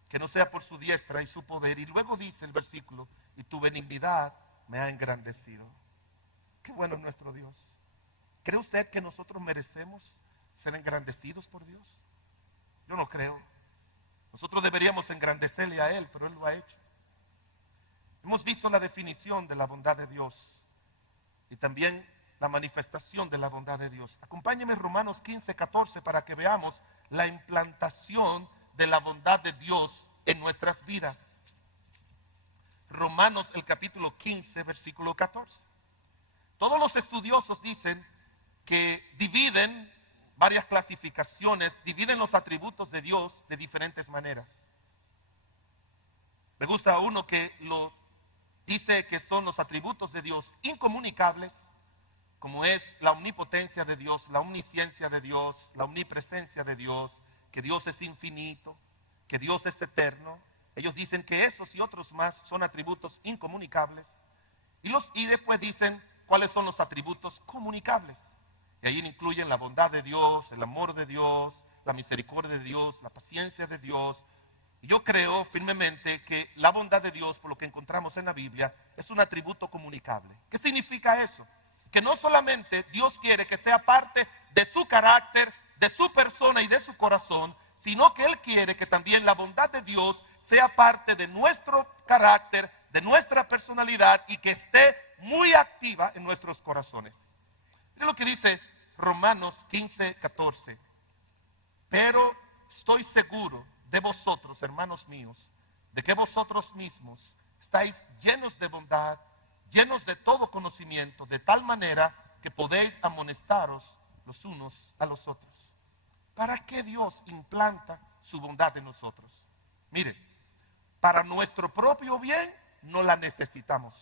que no sea por su diestra y su poder. Y luego dice el versículo, y tu benignidad me ha engrandecido. Qué bueno es nuestro Dios. ¿Cree usted que nosotros merecemos ser engrandecidos por Dios? Yo no creo. Nosotros deberíamos engrandecerle a Él, pero Él lo ha hecho. Hemos visto la definición de la bondad de Dios y también la manifestación de la bondad de Dios. Acompáñeme en Romanos 15:14 para que veamos la implantación de la bondad de Dios en nuestras vidas. Romanos el capítulo 15, versículo 14. Todos los estudiosos dicen que dividen varias clasificaciones, dividen los atributos de Dios de diferentes maneras. Me gusta uno que lo dice que son los atributos de Dios incomunicables, como es la omnipotencia de Dios, la omnisciencia de Dios, la omnipresencia de Dios, que Dios es infinito, que Dios es eterno. Ellos dicen que esos y otros más son atributos incomunicables. Y después dicen cuáles son los atributos comunicables. Y ahí incluyen la bondad de Dios, el amor de Dios, la misericordia de Dios, la paciencia de Dios. Y yo creo firmemente que la bondad de Dios, por lo que encontramos en la Biblia, es un atributo comunicable. ¿Qué significa eso? Que no solamente Dios quiere que sea parte de su carácter, de su persona y de su corazón, sino que Él quiere que también la bondad de Dios sea parte de nuestro carácter, de nuestra personalidad y que esté muy activa en nuestros corazones. Mira lo que dice Romanos 15:14. Pero estoy seguro de vosotros, hermanos míos, de que vosotros mismos estáis llenos de bondad, llenos de todo conocimiento, de tal manera que podéis amonestaros los unos a los otros. ¿Para qué Dios implanta su bondad en nosotros? Mire, para nuestro propio bien no la necesitamos.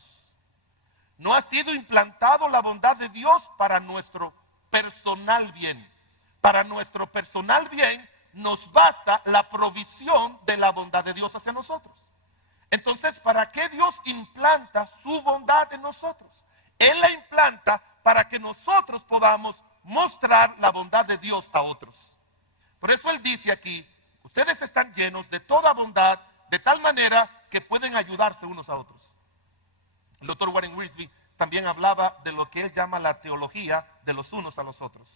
No ha sido implantado la bondad de Dios para nuestro personal bien. Para nuestro personal bien nos basta la provisión de la bondad de Dios hacia nosotros. Entonces, ¿para qué Dios implanta su bondad en nosotros? Él la implanta para que nosotros podamos mostrar la bondad de Dios a otros. Por eso Él dice aquí, ustedes están llenos de toda bondad, de tal manera que pueden ayudarse unos a otros. El doctor Warren Wiersbe también hablaba de lo que él llama la teología de los unos a los otros.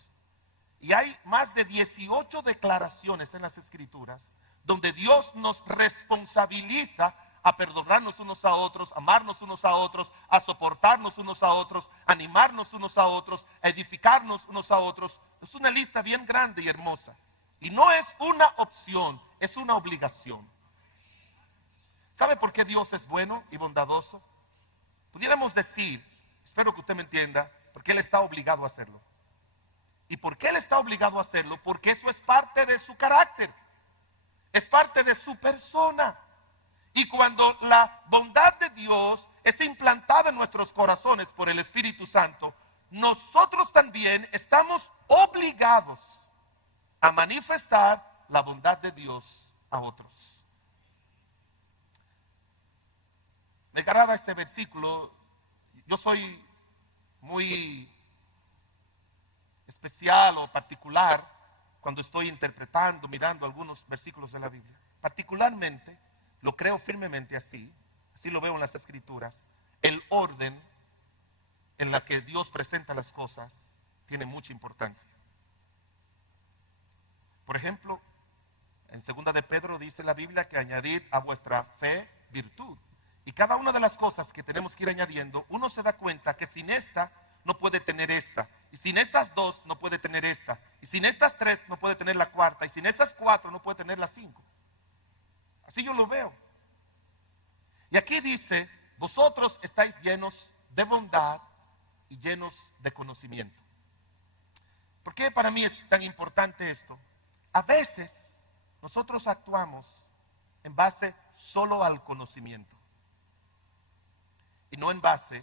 Y hay más de 18 declaraciones en las Escrituras donde Dios nos responsabiliza a perdonarnos unos a otros, amarnos unos a otros, a soportarnos unos a otros, animarnos unos a otros, a edificarnos unos a otros. Es una lista bien grande y hermosa. Y no es una opción, es una obligación. ¿Sabe por qué Dios es bueno y bondadoso? pudiéramos decir, espero que usted me entienda, porque Él está obligado a hacerlo. ¿Y por qué Él está obligado a hacerlo? Porque eso es parte de su carácter, es parte de su persona. Y cuando la bondad de Dios es implantada en nuestros corazones por el Espíritu Santo, nosotros también estamos obligados a manifestar la bondad de Dios a otros. Me agrada este versículo. Yo soy muy especial o particular cuando estoy interpretando, mirando algunos versículos de la Biblia. Particularmente, lo creo firmemente así lo veo en las Escrituras. El orden en la que Dios presenta las cosas tiene mucha importancia. Por ejemplo, en 2 de Pedro dice la Biblia que añadid a vuestra fe virtud. Y cada una de las cosas que tenemos que ir añadiendo, uno se da cuenta que sin esta no puede tener esta. Y sin estas dos no puede tener esta. Y sin estas tres no puede tener la cuarta. Y sin estas cuatro no puede tener las cinco. Así yo lo veo. Y aquí dice, vosotros estáis llenos de bondad y llenos de conocimiento. ¿Por qué para mí es tan importante esto? A veces nosotros actuamos en base solo al conocimiento y no en base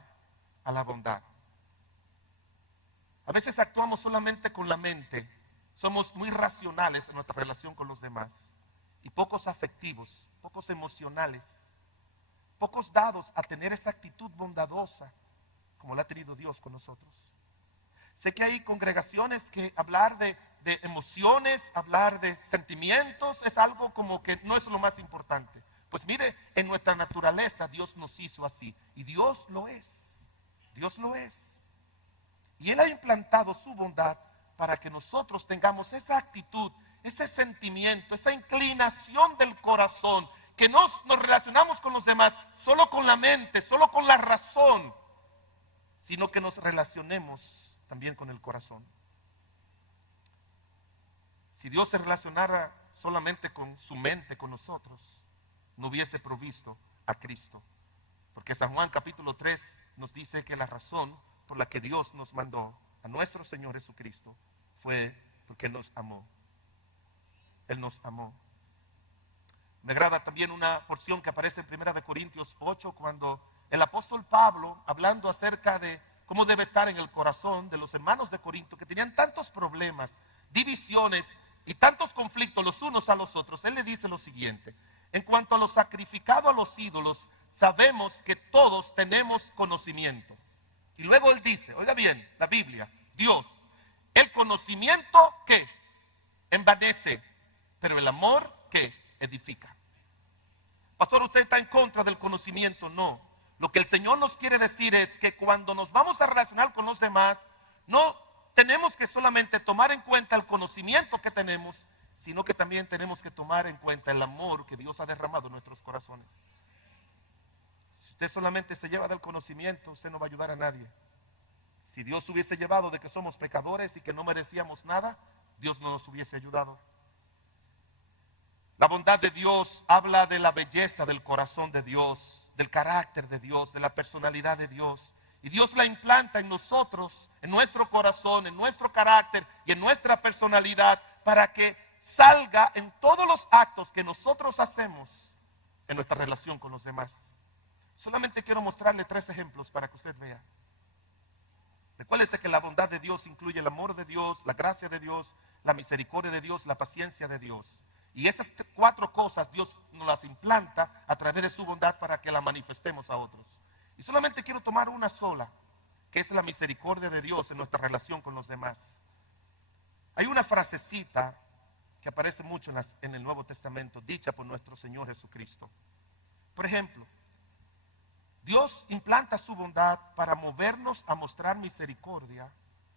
a la bondad. A veces actuamos solamente con la mente, somos muy racionales en nuestra relación con los demás y pocos afectivos, pocos emocionales, pocos dados a tener esa actitud bondadosa como la ha tenido Dios con nosotros. Sé que hay congregaciones que hablar de emociones, hablar de sentimientos es algo como que no es lo más importante. Pues mire, en nuestra naturaleza Dios nos hizo así y Dios lo es. Dios lo es. Y Él ha implantado su bondad para que nosotros tengamos esa actitud, ese sentimiento, esa inclinación del corazón, que nos relacionamos con los demás solo con la mente, solo con la razón, sino que nos relacionemos también con el corazón. Si Dios se relacionara solamente con su mente, con nosotros, no hubiese provisto a Cristo. Porque San Juan capítulo 3 nos dice que la razón por la que Dios nos mandó a nuestro Señor Jesucristo fue porque Él nos amó. Él nos amó. Me agrada también una porción que aparece en 1 Corintios 8, cuando el apóstol Pablo, hablando acerca de cómo debe estar en el corazón de los hermanos de Corinto, que tenían tantos problemas, divisiones y tantos conflictos los unos a los otros, él le dice lo siguiente: en cuanto a lo sacrificado a los ídolos, sabemos que todos tenemos conocimiento. Y luego él dice, oiga bien, la Biblia, Dios, el conocimiento que envanece, pero el amor que edifica. Pastor, ¿usted está en contra del conocimiento? No. Lo que el Señor nos quiere decir es que cuando nos vamos a relacionar con los demás, no tenemos que solamente tomar en cuenta el conocimiento que tenemos, sino que también tenemos que tomar en cuenta el amor que Dios ha derramado en nuestros corazones. Si usted solamente se lleva del conocimiento, usted no va a ayudar a nadie. Si Dios hubiese llevado de que somos pecadores y que no merecíamos nada, Dios no nos hubiese ayudado. La bondad de Dios habla de la belleza del corazón de Dios, del carácter de Dios, de la personalidad de Dios. Y Dios la implanta en nosotros, en nuestro corazón, en nuestro carácter y en nuestra personalidad, para que salga en todos los actos que nosotros hacemos en nuestra relación con los demás. Solamente quiero mostrarle 3 ejemplos para que usted vea. Recuérdese que la bondad de Dios incluye el amor de Dios, la gracia de Dios, la misericordia de Dios, la paciencia de Dios. Y esas 4 cosas Dios nos las implanta a través de su bondad para que la manifestemos a otros. Y solamente quiero tomar una sola, que es la misericordia de Dios en nuestra relación con los demás. Hay una frasecita que aparece mucho en el Nuevo Testamento, dicha por nuestro Señor Jesucristo. Por ejemplo, Dios implanta su bondad para movernos a mostrar misericordia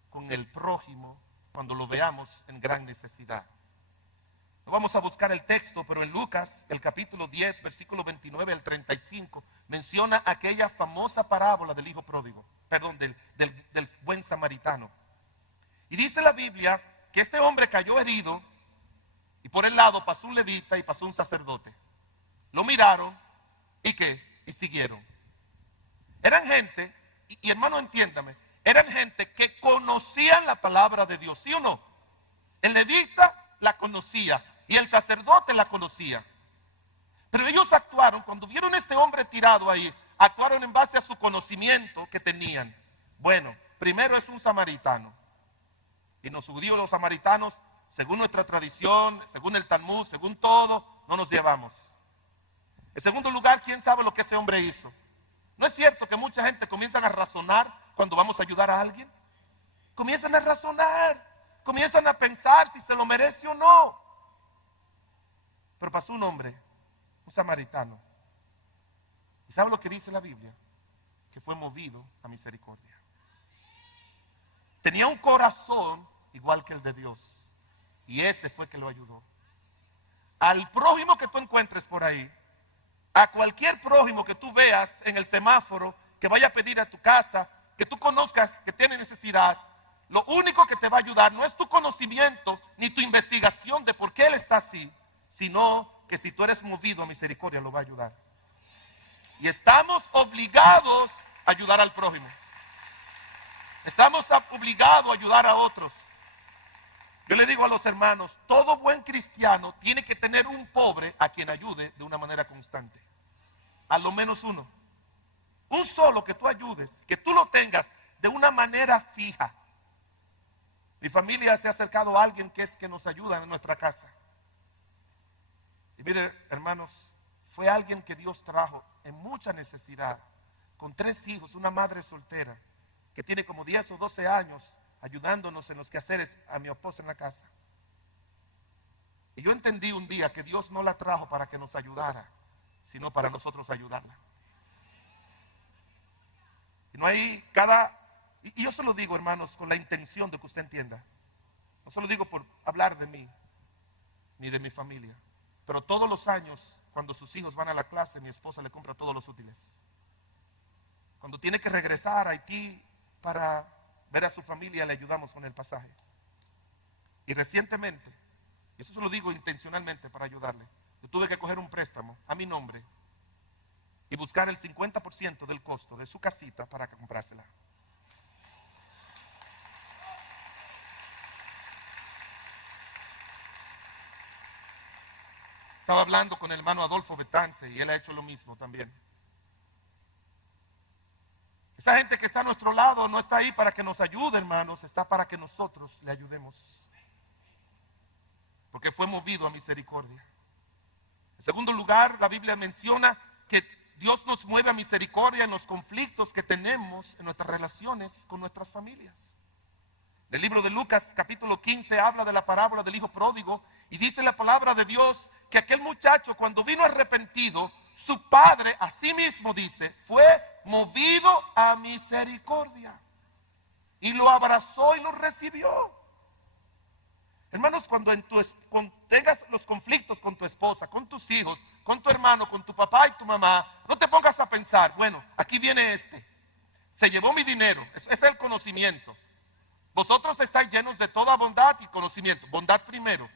con el prójimo cuando lo veamos en gran necesidad. No vamos a buscar el texto, pero en Lucas, el capítulo 10, versículo 29 al 35, menciona aquella famosa parábola del hijo pródigo, perdón, del buen samaritano. Y dice la Biblia que este hombre cayó herido y por el lado pasó un levita y pasó un sacerdote. Lo miraron y ¿qué? Y siguieron. Eran gente, y hermano entiéndame, eran gente que conocían la palabra de Dios, ¿sí o no? El levita la conocía y el sacerdote la conocía. Pero ellos actuaron, cuando vieron a este hombre tirado ahí, actuaron en base a su conocimiento que tenían. Bueno, primero es un samaritano. Y los judíos, los samaritanos, según nuestra tradición, según el Talmud, según todo, no nos llevamos. En segundo lugar, ¿quién sabe lo que ese hombre hizo? ¿No es cierto que mucha gente comienza a razonar cuando vamos a ayudar a alguien? Comienzan a razonar, comienzan a pensar si se lo merece o no. Pero pasó un hombre, un samaritano. ¿Y sabe lo que dice la Biblia? Que fue movido a misericordia. Tenía un corazón igual que el de Dios. Y ese fue que lo ayudó. Al prójimo que tú encuentres por ahí, a cualquier prójimo que tú veas en el semáforo, que vaya a pedir a tu casa, que tú conozcas que tiene necesidad, lo único que te va a ayudar no es tu conocimiento ni tu investigación de por qué él está así, sino que si tú eres movido a misericordia lo va a ayudar. Y estamos obligados a ayudar al prójimo. Estamos obligados a ayudar a otros. Yo le digo a los hermanos, todo buen cristiano tiene que tener un pobre a quien ayude de una manera constante. A lo menos uno. Un solo que tú ayudes, que tú lo tengas de una manera fija. Mi familia se ha acercado a alguien que nos ayuda en nuestra casa. Y mire, hermanos, fue alguien que Dios trajo en mucha necesidad, con 3 hijos, una madre soltera, que tiene como 10 o 12 años, ayudándonos en los quehaceres a mi esposa en la casa. Y yo entendí un día que Dios no la trajo para que nos ayudara, sino para nosotros ayudarla. Y no hay y yo se lo digo, hermanos, con la intención de que usted entienda. No se lo digo por hablar de mí, ni de mi familia. Pero todos los años, cuando sus hijos van a la clase, mi esposa le compra todos los útiles. Cuando tiene que regresar a Haití para ver a su familia, le ayudamos con el pasaje. Y recientemente, y eso se lo digo intencionalmente para ayudarle, yo tuve que coger un préstamo a mi nombre y buscar el 50% del costo de su casita para comprársela. Estaba hablando con el hermano Adolfo Betance y él ha hecho lo mismo también. Esa gente que está a nuestro lado no está ahí para que nos ayude, hermanos, está para que nosotros le ayudemos. Porque fue movido a misericordia. En segundo lugar, la Biblia menciona que Dios nos mueve a misericordia en los conflictos que tenemos en nuestras relaciones con nuestras familias. El libro de Lucas, capítulo 15, habla de la parábola del hijo pródigo y dice la palabra de Dios que aquel muchacho, cuando vino arrepentido, su padre, así mismo dice, fue movido a misericordia y lo abrazó y lo recibió. Hermanos, cuando tengas los conflictos con tu esposa, con tus hijos, con tu hermano, con tu papá y tu mamá, no te pongas a pensar, bueno, aquí viene se llevó mi dinero, ese es el conocimiento. Vosotros estáis llenos de toda bondad y conocimiento, bondad primero.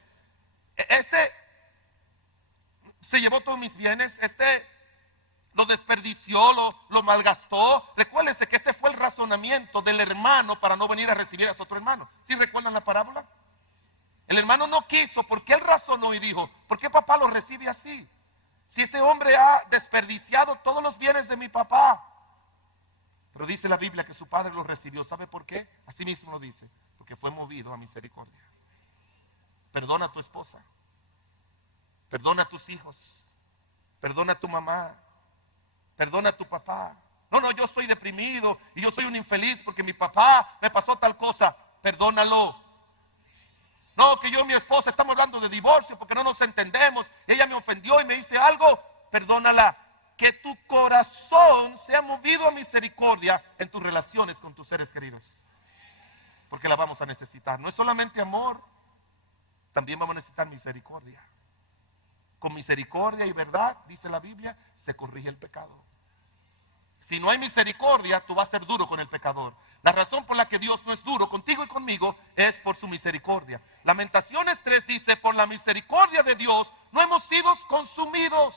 Se llevó todos mis bienes, lo desperdició, lo malgastó. Recuérdense que ese fue el razonamiento del hermano para no venir a recibir a su otro hermano. ¿Sí recuerdan la parábola? El hermano no quiso porque él razonó y dijo, ¿por qué papá lo recibe así? Si ese hombre ha desperdiciado todos los bienes de mi papá. Pero dice la Biblia que su padre lo recibió. ¿Sabe por qué? Así mismo lo dice, porque fue movido a misericordia. Perdona a tu esposa. Perdona a tus hijos, perdona a tu mamá, perdona a tu papá. No, yo estoy deprimido y yo soy un infeliz porque mi papá me pasó tal cosa. Perdónalo. No, que yo y mi esposa estamos hablando de divorcio porque no nos entendemos. Ella me ofendió y me dice algo. Perdónala. Que tu corazón sea movido a misericordia en tus relaciones con tus seres queridos. Porque la vamos a necesitar. No es solamente amor, también vamos a necesitar misericordia. Con misericordia y verdad, dice la Biblia, se corrige el pecado. Si no hay misericordia, tú vas a ser duro con el pecador. La razón por la que Dios no es duro contigo y conmigo es por su misericordia. Lamentaciones 3 dice, por la misericordia de Dios no hemos sido consumidos,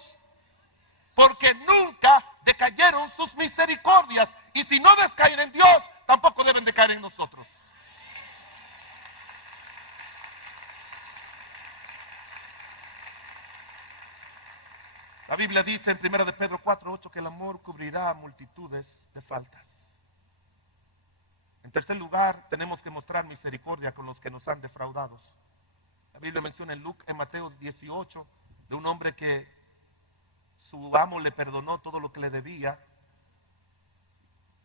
porque nunca decayeron sus misericordias. Y si no descaen en Dios, tampoco deben decaer en nosotros. La Biblia dice en 1 de Pedro 4:8 que el amor cubrirá multitudes de faltas. En tercer lugar, tenemos que mostrar misericordia con los que nos han defraudado. La Biblia menciona en Mateo 18 de un hombre que su amo le perdonó todo lo que le debía.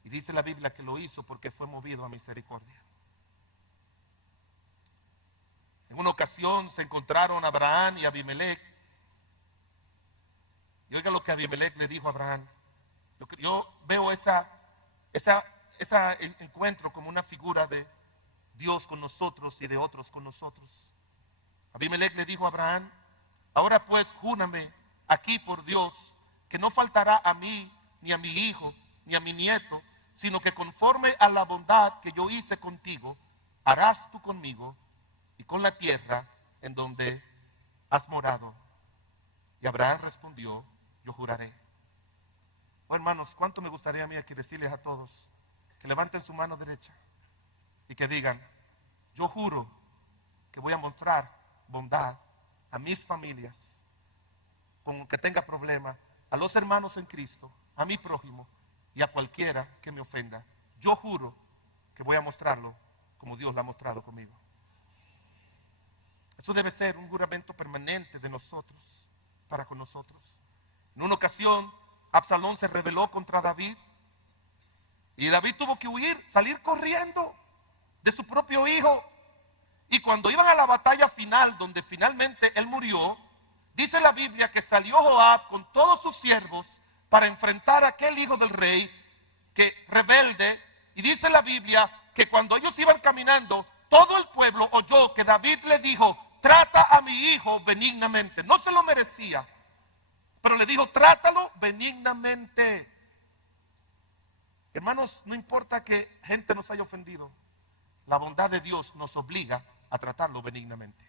Y dice la Biblia que lo hizo porque fue movido a misericordia. En una ocasión se encontraron Abraham y Abimelech. Y oiga lo que Abimelech le dijo a Abraham. Yo veo ese encuentro como una figura de Dios con nosotros y de otros con nosotros. Abimelech le dijo a Abraham: ahora pues júrame aquí por Dios que no faltará a mí, ni a mi hijo, ni a mi nieto, sino que conforme a la bondad que yo hice contigo, harás tú conmigo y con la tierra en donde has morado. Y Abraham respondió: yo juraré. Oh, hermanos, cuánto me gustaría a mí aquí decirles a todos que levanten su mano derecha y que digan: yo juro que voy a mostrar bondad a mis familias, con que tenga problemas, a los hermanos en Cristo, a mi prójimo y a cualquiera que me ofenda. Yo juro que voy a mostrarlo como Dios lo ha mostrado conmigo. Eso debe ser un juramento permanente de nosotros, para con nosotros. En una ocasión, Absalón se rebeló contra David y David tuvo que huir, salir corriendo de su propio hijo. Y cuando iban a la batalla final, donde finalmente él murió, dice la Biblia que salió Joab con todos sus siervos para enfrentar a aquel hijo del rey que rebelde. Y dice la Biblia que cuando ellos iban caminando, todo el pueblo oyó que David le dijo: trata a mi hijo benignamente. No se lo merecía, pero le dijo: trátalo benignamente. Hermanos, no importa que gente nos haya ofendido, la bondad de Dios nos obliga a tratarlo benignamente.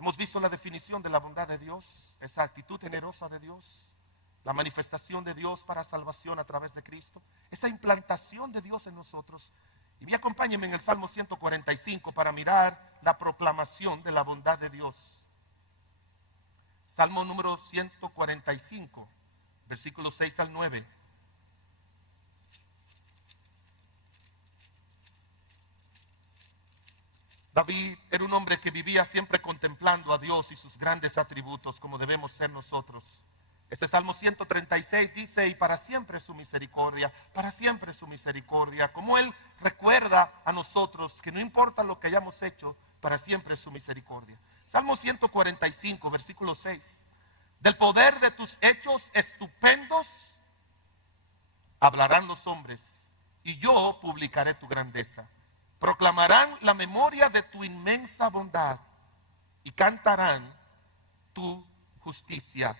Hemos visto la definición de la bondad de Dios, esa actitud generosa de Dios, la manifestación de Dios para salvación a través de Cristo, esa implantación de Dios en nosotros. Y acompáñenme en el Salmo 145 para mirar la proclamación de la bondad de Dios. Salmo número 145, versículos 6 al 9. David era un hombre que vivía siempre contemplando a Dios y sus grandes atributos, como debemos ser nosotros. Este Salmo 136 dice: y para siempre su misericordia, para siempre su misericordia. Como Él recuerda a nosotros que no importa lo que hayamos hecho, para siempre su misericordia. Salmo 145, versículo 6. Del poder de tus hechos estupendos hablarán los hombres, y yo publicaré tu grandeza. Proclamarán la memoria de tu inmensa bondad y cantarán tu justicia.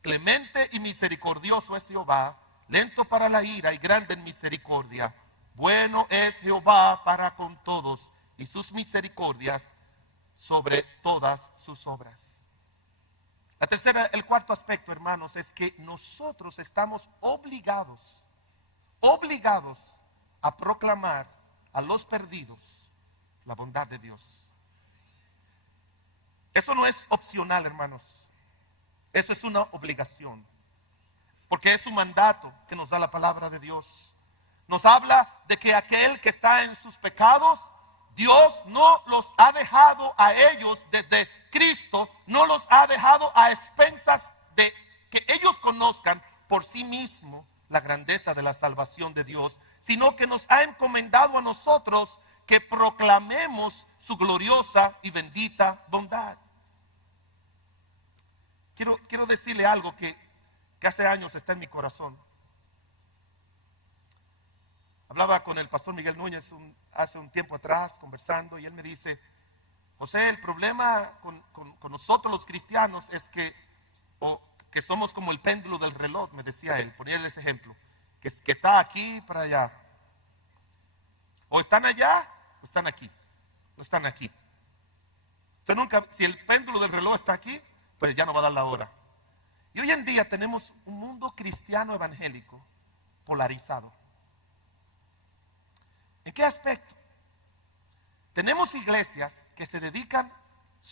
Clemente y misericordioso es Jehová, lento para la ira y grande en misericordia. Bueno es Jehová para con todos, y sus misericordias sobre todas sus obras. El cuarto aspecto, hermanos, es que nosotros estamos obligados a proclamar a los perdidos la bondad de Dios. Eso no es opcional, hermanos. Eso es una obligación. Porque es un mandato que nos da la palabra de Dios. Nos habla de que aquel que está en sus pecados, Dios no los ha dejado a ellos desde Cristo, no los ha dejado a expensas de que ellos conozcan por sí mismos la grandeza de la salvación de Dios, sino que nos ha encomendado a nosotros que proclamemos su gloriosa y bendita bondad. Quiero decirle algo que hace años está en mi corazón. Hablaba con el pastor Miguel Núñez hace un tiempo atrás, conversando, y él me dice: José, el problema con nosotros los cristianos es que somos como el péndulo del reloj, me decía él, ponerle ese ejemplo, que está aquí para allá. O están allá, o están aquí. O están aquí. Si el péndulo del reloj está aquí, pues ya no va a dar la hora. Y hoy en día tenemos un mundo cristiano evangélico polarizado. ¿En qué aspecto? Tenemos iglesias que se dedican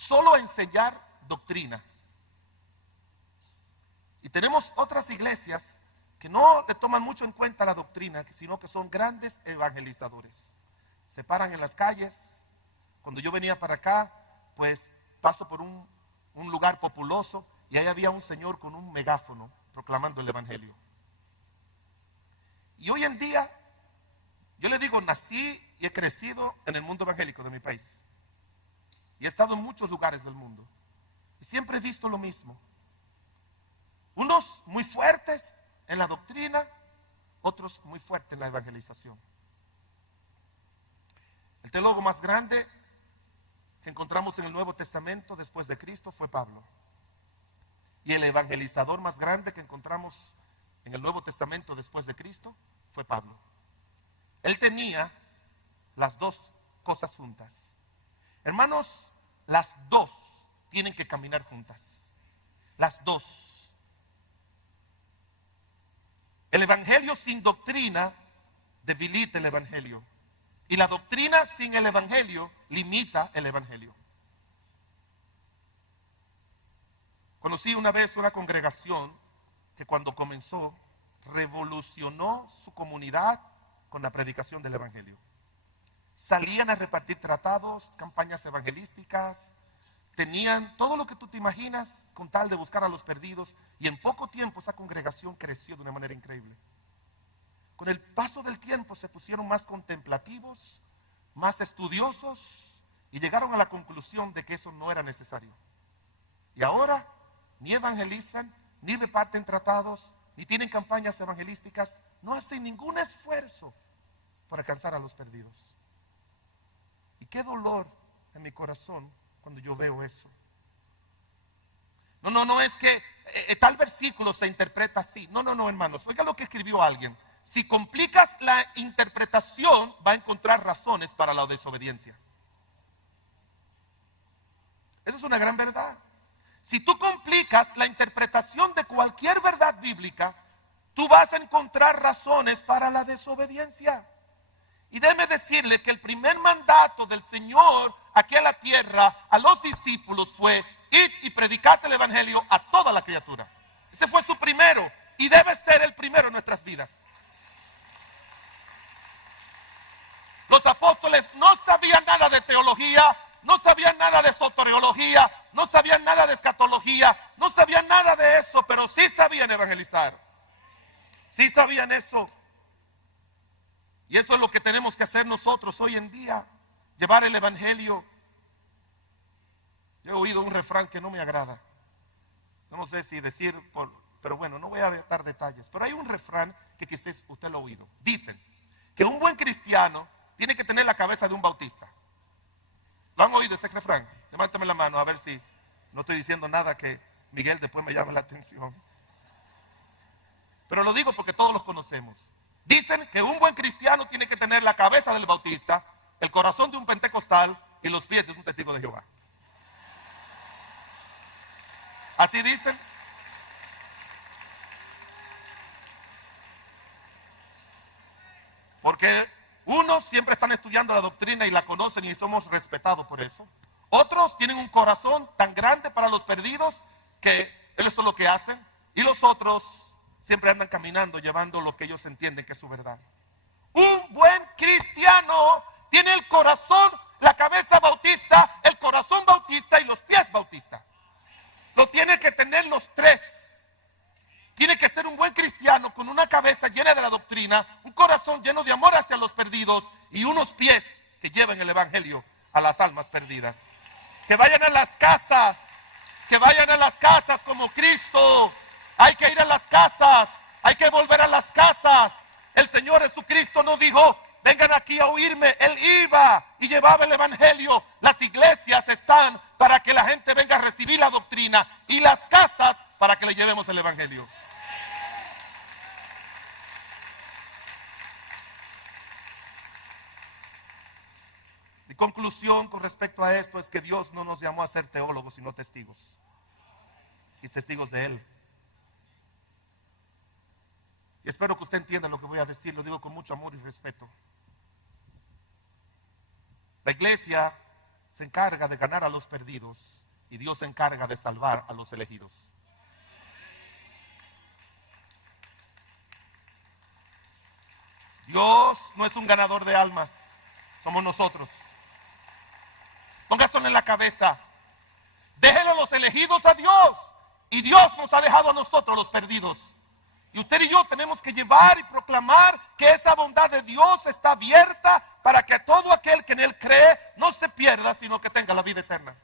solo a enseñar doctrina. Y tenemos otras iglesias que no le toman mucho en cuenta la doctrina, sino que son grandes evangelizadores. Se paran en las calles. Cuando yo venía para acá, pues paso por un lugar populoso y ahí había un señor con un megáfono proclamando el evangelio. Y hoy en día, yo le digo, nací y he crecido en el mundo evangélico de mi país. Y he estado en muchos lugares del mundo. Y siempre he visto lo mismo. Unos muy fuertes en la doctrina, otros muy fuertes en la evangelización. El teólogo más grande que encontramos en el Nuevo Testamento después de Cristo fue Pablo. Y el evangelizador más grande que encontramos en el Nuevo Testamento después de Cristo fue Pablo. Él tenía las dos cosas juntas. Hermanos, las dos tienen que caminar juntas. Las dos. El evangelio sin doctrina debilita el evangelio. Y la doctrina sin el evangelio limita el evangelio. Conocí una vez una congregación que cuando comenzó revolucionó su comunidad con la predicación del evangelio. Salían a repartir tratados, campañas evangelísticas, tenían todo lo que tú te imaginas con tal de buscar a los perdidos, y en poco tiempo esa congregación creció de una manera increíble. Con el paso del tiempo se pusieron más contemplativos, más estudiosos, y llegaron a la conclusión de que eso no era necesario. Y ahora ni evangelizan, ni reparten tratados, ni tienen campañas evangelísticas, no hacen ningún esfuerzo para alcanzar a los perdidos. Y qué dolor en mi corazón cuando yo veo eso. No es que tal versículo se interpreta así. No, hermanos, oiga lo que escribió alguien. Si complicas la interpretación, va a encontrar razones para la desobediencia. Eso es una gran verdad. Si tú complicas la interpretación de cualquier verdad bíblica, tú vas a encontrar razones para la desobediencia. Y déjeme decirle que el primer mandato del Señor aquí en la tierra a los discípulos fue: id y predicad el evangelio a toda la criatura. Ese fue su primero y debe ser el primero en nuestras vidas. Los apóstoles no sabían nada de teología, no sabían nada de soteriología, no sabían nada de escatología, no sabían nada de eso, pero sí sabían evangelizar. Sí sabían eso. Y eso es lo que tenemos que hacer nosotros hoy en día, llevar el evangelio. Yo he oído un refrán que no me agrada. No sé si decir, pero bueno, no voy a dar detalles. Pero hay un refrán que quizás usted lo ha oído. Dicen que un buen cristiano tiene que tener la cabeza de un bautista. ¿Lo han oído ese refrán? Levántame la mano a ver si no estoy diciendo nada que Miguel después me llame la atención. Pero lo digo porque todos los conocemos. Dicen que un buen cristiano tiene que tener la cabeza del bautista, el corazón de un pentecostal y los pies de un testigo de Jehová. ¿Así dicen? Porque unos siempre están estudiando la doctrina y la conocen y somos respetados por eso. Otros tienen un corazón tan grande para los perdidos que eso es lo que hacen. Y los otros siempre andan caminando llevando lo que ellos entienden que es su verdad. Un buen cristiano tiene el corazón, la cabeza bautista, el corazón bautista y los pies bautistas. Lo tiene que tener los tres. Tiene que ser un buen cristiano con una cabeza llena de la doctrina, un corazón lleno de amor hacia los perdidos y unos pies que lleven el evangelio a las almas perdidas. Que vayan a las casas, como Cristo. Hay que ir a las casas, hay que volver a las casas. El Señor Jesucristo no dijo: vengan aquí a oírme. Él iba y llevaba el evangelio. Las iglesias están para que la gente venga a recibir la doctrina y las casas para que le llevemos el evangelio. Mi conclusión con respecto a esto es que Dios no nos llamó a ser teólogos, sino testigos. Y testigos de Él. Y espero que usted entienda lo que voy a decir, lo digo con mucho amor y respeto. La iglesia se encarga de ganar a los perdidos y Dios se encarga de salvar a los elegidos. Dios no es un ganador de almas, somos nosotros. Póngaselo en la cabeza. Déjenlo a los elegidos a Dios y Dios nos ha dejado a nosotros los perdidos. Y usted y yo tenemos que llevar y proclamar que esa bondad de Dios está abierta para que todo aquel que en Él cree no se pierda, sino que tenga la vida eterna.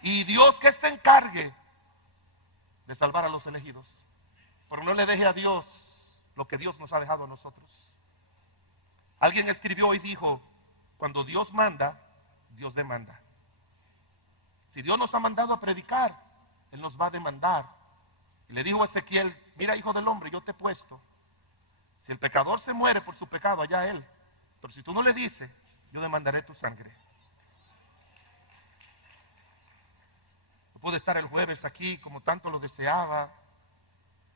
Y Dios que se encargue de salvar a los elegidos. Pero no le deje a Dios lo que Dios nos ha dejado a nosotros. Alguien escribió y dijo, cuando Dios manda, Dios demanda. Si Dios nos ha mandado a predicar, Él nos va a demandar. Y le dijo a Ezequiel, mira, hijo del hombre, yo te he puesto. Si el pecador se muere por su pecado, allá él. Pero si tú no le dices, yo demandaré tu sangre. No pude estar el jueves aquí como tanto lo deseaba,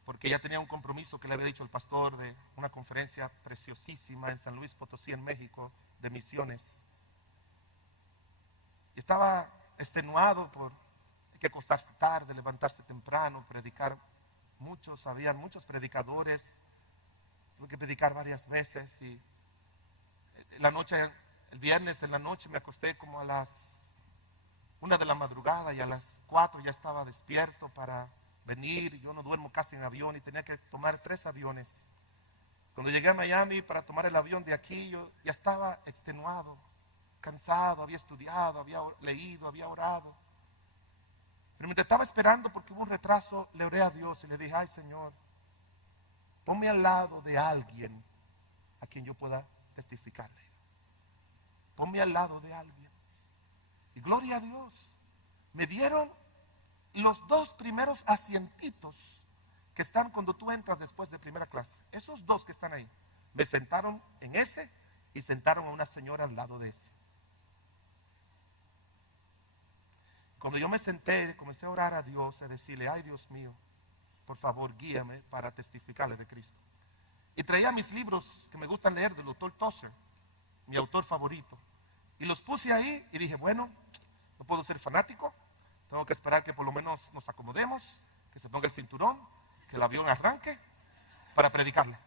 porque ya tenía un compromiso que le había dicho al pastor de una conferencia preciosísima en San Luis Potosí, en México, de misiones. Y estaba extenuado por hay que acostarse tarde, levantarse temprano, predicar. Habían muchos predicadores, tuve que predicar varias veces y el viernes en la noche me acosté como a las 1 de la madrugada y a las 4 ya estaba despierto para venir. Yo no duermo casi en avión y tenía que tomar 3 aviones. Cuando llegué a Miami para tomar el avión de aquí, yo ya estaba extenuado, cansado, había estudiado, había leído, había orado. Pero mientras estaba esperando, porque hubo un retraso, le oré a Dios y le dije, ay Señor, ponme al lado de alguien a quien yo pueda testificarle. Ponme al lado de alguien. Y gloria a Dios, me dieron los 2 primeros asientitos que están cuando tú entras después de primera clase. Esos 2 que están ahí, me sentaron en ese y sentaron a una señora al lado de ese. Cuando yo me senté, comencé a orar a Dios, a decirle, ay Dios mío, por favor guíame para testificarle de Cristo. Y traía mis libros que me gustan leer del Dr. Tozer, mi autor favorito. Y los puse ahí y dije, bueno, no puedo ser fanático, tengo que esperar que por lo menos nos acomodemos, que se ponga el cinturón, que el avión arranque, para predicarle.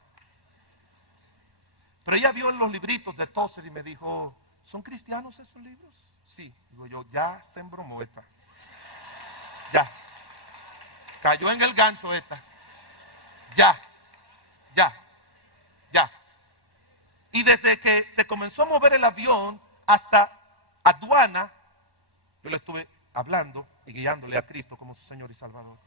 Pero ella vio en los libritos de Tozer y me dijo, ¿son cristianos esos libros? Sí, digo yo, ya se embromó esta. Ya. Cayó en el gancho esta. Ya. Y desde que se comenzó a mover el avión hasta aduana, yo le estuve hablando y guiándole a Cristo como su Señor y Salvador.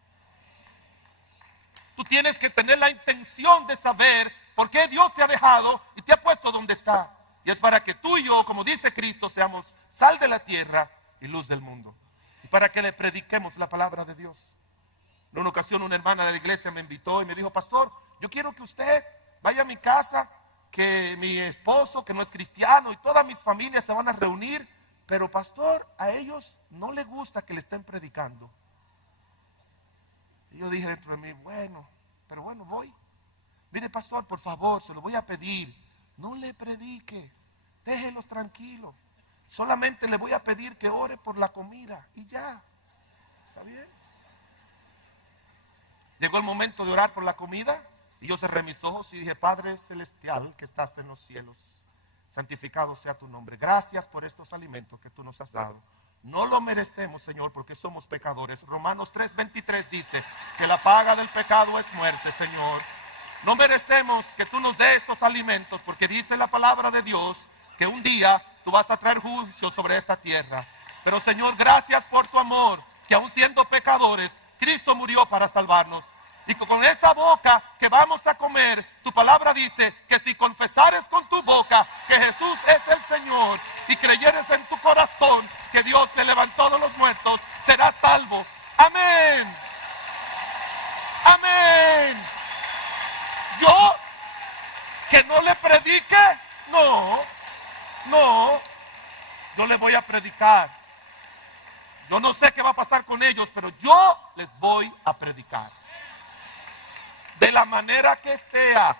Tú tienes que tener la intención de saber por qué Dios te ha dejado y te ha puesto donde está. Y es para que tú y yo, como dice Cristo, seamos sal de la tierra y luz del mundo. Y para que le prediquemos la palabra de Dios. En una ocasión una hermana de la iglesia me invitó y me dijo, pastor, yo quiero que usted vaya a mi casa, que mi esposo, que no es cristiano, y todas mis familias se van a reunir, pero pastor, a ellos no les gusta que le estén predicando. Y yo dije dentro de mí, bueno, voy. Mire pastor, por favor, se lo voy a pedir, no le predique, déjelos tranquilos. Solamente le voy a pedir que ore por la comida y ya. ¿Está bien? Llegó el momento de orar por la comida y yo cerré mis ojos y dije, Padre Celestial que estás en los cielos, santificado sea tu nombre. Gracias por estos alimentos que tú nos has dado. No lo merecemos, Señor, porque somos pecadores. Romanos 3:23 dice que la paga del pecado es muerte, Señor. No merecemos que tú nos des estos alimentos porque dice la palabra de Dios que un día tú vas a traer juicio sobre esta tierra. Pero Señor, gracias por tu amor, que aun siendo pecadores, Cristo murió para salvarnos. Y con esa boca que vamos a comer, tu palabra dice que si confesares con tu boca que Jesús es el Señor y creyeres en tu corazón que Dios te levantó de los muertos, serás salvo. Amén. Amén. Yo, que no le predique, no, yo le voy a predicar. Yo no sé qué va a pasar con ellos, pero yo les voy a predicar. De la manera que sea,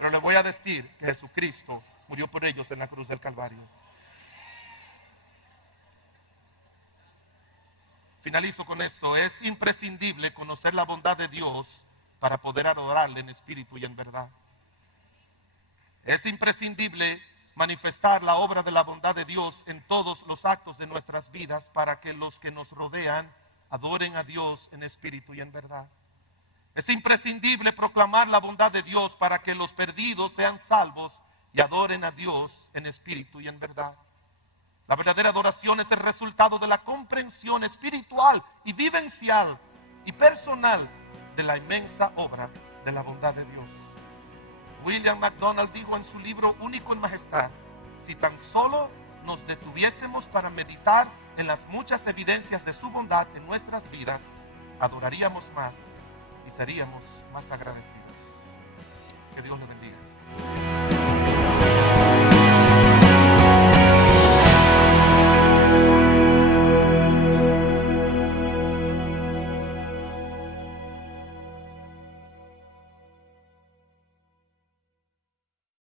Pero les voy a decir que Jesucristo murió por ellos en la cruz del Calvario. Finalizo con esto. Es imprescindible conocer la bondad de Dios para poder adorarle en espíritu y en verdad. Es imprescindible manifestar la obra de la bondad de Dios en todos los actos de nuestras vidas para que los que nos rodean adoren a Dios en espíritu y en verdad. Es imprescindible proclamar la bondad de Dios para que los perdidos sean salvos y adoren a Dios en espíritu y en verdad. La verdadera adoración es el resultado de la comprensión espiritual y vivencial y personal de la inmensa obra de la bondad de Dios. William MacDonald dijo en su libro Único en Majestad: si tan solo nos detuviésemos para meditar en las muchas evidencias de su bondad en nuestras vidas, adoraríamos más y seríamos más agradecidos. Que Dios le bendiga.